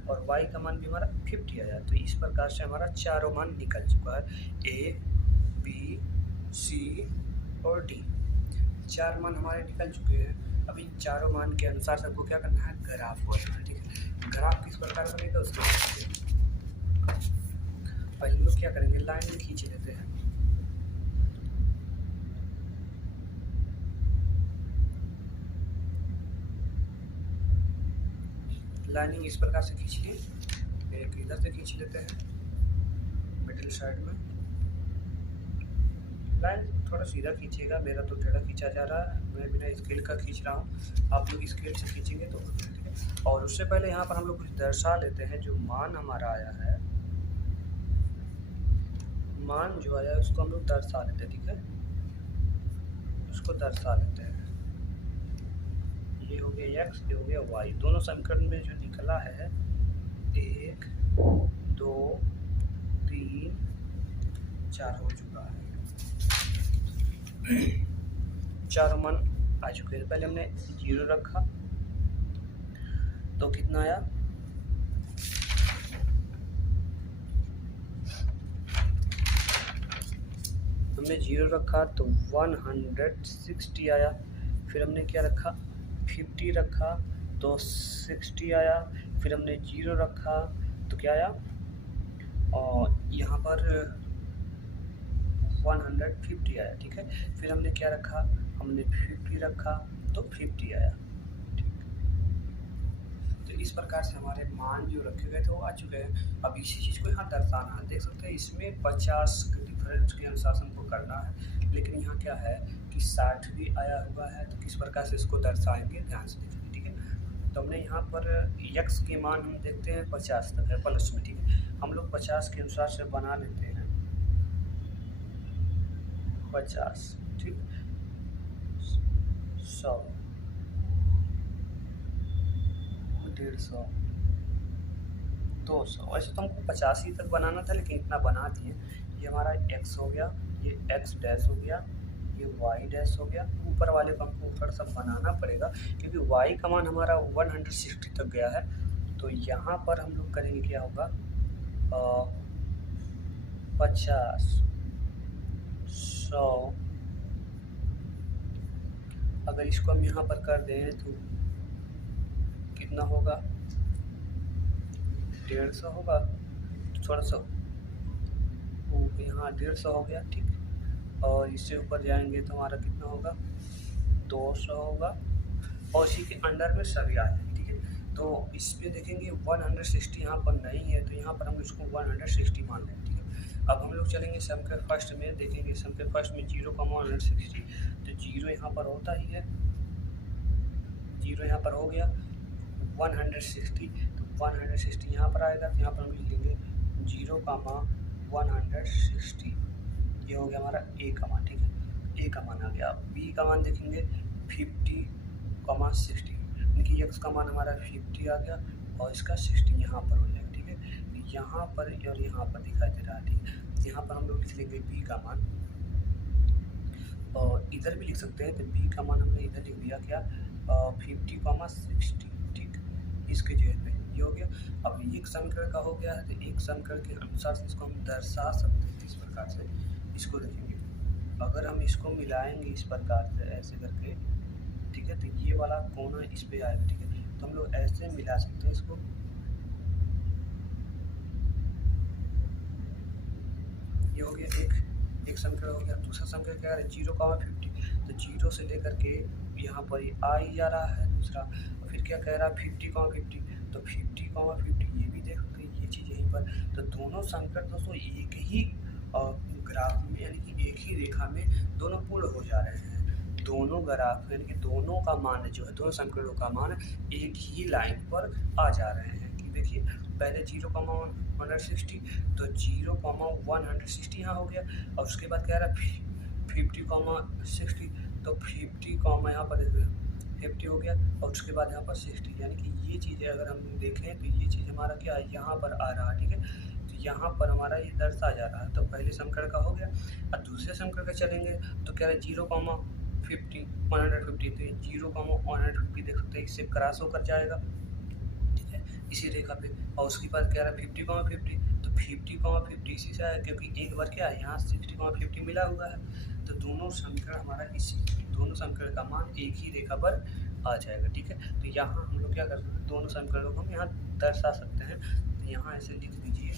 और y का मान भी हमारा 50 आया। तो इस प्रकार से हमारा चारों मान निकल चुका है, a, b, c और d, 4 मान हमारे निकल चुके हैं। अब इन चारों मान के अनुसार सबको क्या करना है, ग्राफ बनाना है। ठीक है, ग्राफ किस प्रकार बनेगा उसको पहले लोग क्या करेंगे, लाइन में खींच लेते हैं। लाइनिंग इस प्रकार से खींच ली, एक इधर से खींच लेते हैं मिडिल साइड में। लाइन थोड़ा सीधा खींचिएगा, मेरा तो टेढ़ा खींचा जा रहा है, मैं बिना स्केल का खींच रहा हूँ, आप लोग स्केल से खींचेंगे तो ठीक है। और उससे पहले यहाँ पर हम लोग कुछ दर्शा लेते हैं, जो मान हमारा आया है, मान जो आया है उसको हम लोग दर्शा लेते हैं। ठीक है, उसको दर्शा लेते हैं, ये हो गया x, ये हो गया y, दोनों समीकरण में जो निकला है 1 2 3 4 हो चुका है, चारों मान आ चुके हैं। पहले हमने 0 रखा तो कितना आया, हमने 0 रखा तो 160 आया, फिर हमने क्या रखा, 50 रखा तो 60 आया, फिर हमने 0 रखा तो क्या आया, और यहाँ पर 150 आया। ठीक है, फिर हमने क्या रखा, हमने 50 रखा तो 50 आया। ठीक, तो इस प्रकार से हमारे मान जो रखे गए थे वो आ चुके हैं। अब इसी चीज़ को यहाँ दर्शाना है, देख सकते हैं इसमें 50 के डिफरेंस के अनुसार हमको करना है, लेकिन यहाँ क्या है कि 60 भी आया हुआ है, तो किस प्रकार से इसको दर्शाएंगे ध्यान से देखिए। ठीक है, तो हमने यहाँ पर x के मान हम देखते हैं 50 तक है प्लस में। ठीक है, हम लोग 50 के अनुसार से बना लेते हैं 50, ठीक, 100, 150, 200, वैसे तो हमको 50 ही तक बनाना था, लेकिन इतना बना दिए। ये हमारा x हो गया, ये x डैश हो गया, ये y डैश हो गया, ऊपर वाले को हमको ऊपर सब बनाना पड़ेगा क्योंकि y का मान हमारा 160 तक गया है। तो यहाँ पर हम लोग करेंगे क्या होगा, 50, 100, अगर इसको हम यहाँ पर कर दें तो कितना होगा, 150 होगा, थोड़ा सा यहाँ 150 हो गया। ठीक, और इससे ऊपर जाएंगे तो हमारा कितना होगा, 200 होगा, और इसी के अंडर में सभी आ जाएंगे। ठीक है, तो इस पर देखेंगे 160 यहाँ पर नहीं है, तो यहाँ पर हम इसको 160 मान लेंगे। ठीक है, अब हम लोग चलेंगे सम के फर्स्ट में, देखेंगे सम के फर्स्ट में 0,160, तो 0 यहाँ पर होता ही है, 0 यहाँ पर हो गया, 160, तो 160 यहाँ पर आएगा, तो यहाँ पर हम लिख लेंगे 0,160, ये हो गया हमारा a का मान। ठीक है, a का मान आ गया। b का मान देखेंगे 50,60, यानी कि x का मान हमारा 50 आ गया और इसका 60 यहाँ पर हो जाएगा। ठीक है, यहाँ पर और यहाँ पर दिखाई दे रहा है। ठीक है, यहाँ पर हम लोग लिख लेंगे b का मान, और इधर भी लिख सकते हैं, तो b का मान हमने इधर लिख दिया क्या, 50,60, ठीक, इसके जगह पे ये हो गया। अब एक समीकरण का हो गया है, तो एक समीकरण के अनुसार से इसको हम दर्शा सकते हैं। इस प्रकार से इसको देखेंगे, अगर हम इसको मिलाएंगे इस प्रकार से ऐसे करके, ठीक है, तो ये वाला कोना इस पे आएगा। ठीक है, तो हम लोग ऐसे मिला सकते हैं इसको, ये हो गया एक समीकरण हो गया। दूसरा समीकरण क्या है, 0,50, तो 0 से लेकर के यहाँ पर आ ही जा रहा है दूसरा, और फिर क्या कह रहा है 50,50, तो 50,50 ये भी देख सकते हैं, ये चीज़ यहीं पर। तो दोनों समीकरण दोस्तों एक ही ग्राफ में, यानी कि एक ही रेखा में दोनों पूर्ण हो जा रहे हैं। दोनों ग्राफ यानी कि दोनों का मान जो है, दोनों समीकरणों का मान एक ही लाइन पर आ जा रहे हैं। कि देखिए पहले 0,160, तो 0,160 यहाँ हो गया, और उसके बाद क्या रहा 50,60, तो 50, यहाँ पर देखिए 50 हो गया और उसके बाद यहाँ पर 60, यानी कि ये चीज़ें अगर हम देखें तो ये चीज़ हमारा क्या है, यहाँ पर आ रहा है, ठीक है। तो यहाँ पर हमारा ये दर्शा जा रहा है, तो पहले समीकरण का हो गया। और दूसरे समीकरण का चलेंगे तो क्या है 0,50 150, तो 0,150 देख सकते हैं, इससे क्रॉस होकर जाएगा, ठीक है, इसी रेखा पे। और उसके बाद क्या रहा 50,50, तो 50,50 इसी से आया, क्योंकि एक बार क्या है यहाँ 60,50 मिला हुआ है, तो दोनों समीकरण हमारा इसी दोनों समीकरण का मान एक ही रेखा पर आ जाएगा, ठीक है। तो यहाँ हम लोग क्या कर सकते हैं, दोनों समीकरणों को हम यहाँ दर्शा सकते हैं। तो यहाँ ऐसे लिख दीजिए,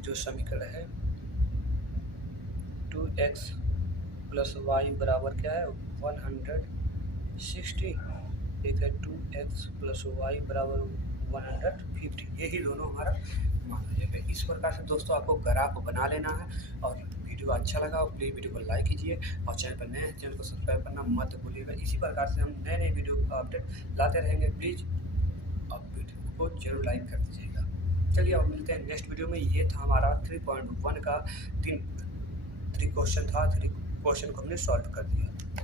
जो समीकरण है 2x प्लस वाई बराबर क्या है 160, एक है 2x प्लस वाई बराबर 150, यही दोनों हमारा मान हो जाएगा। इस प्रकार से दोस्तों आपको ग्राफ बना लेना है। और वीडियो अच्छा लगा और प्लीज़ वीडियो को लाइक कीजिए, और चैनल पर नए हैं चैनल को सब्सक्राइब करना मत भूलिएगा। इसी प्रकार से हम नए नए वीडियो का अपडेट लाते रहेंगे, प्लीज़ आप वीडियो को जरूर लाइक कर दीजिएगा। चलिए अब मिलते हैं नेक्स्ट वीडियो में। ये था हमारा 3.1 का 3 क्वेश्चन था, 3 क्वेश्चन को हमने सॉल्व कर दिया।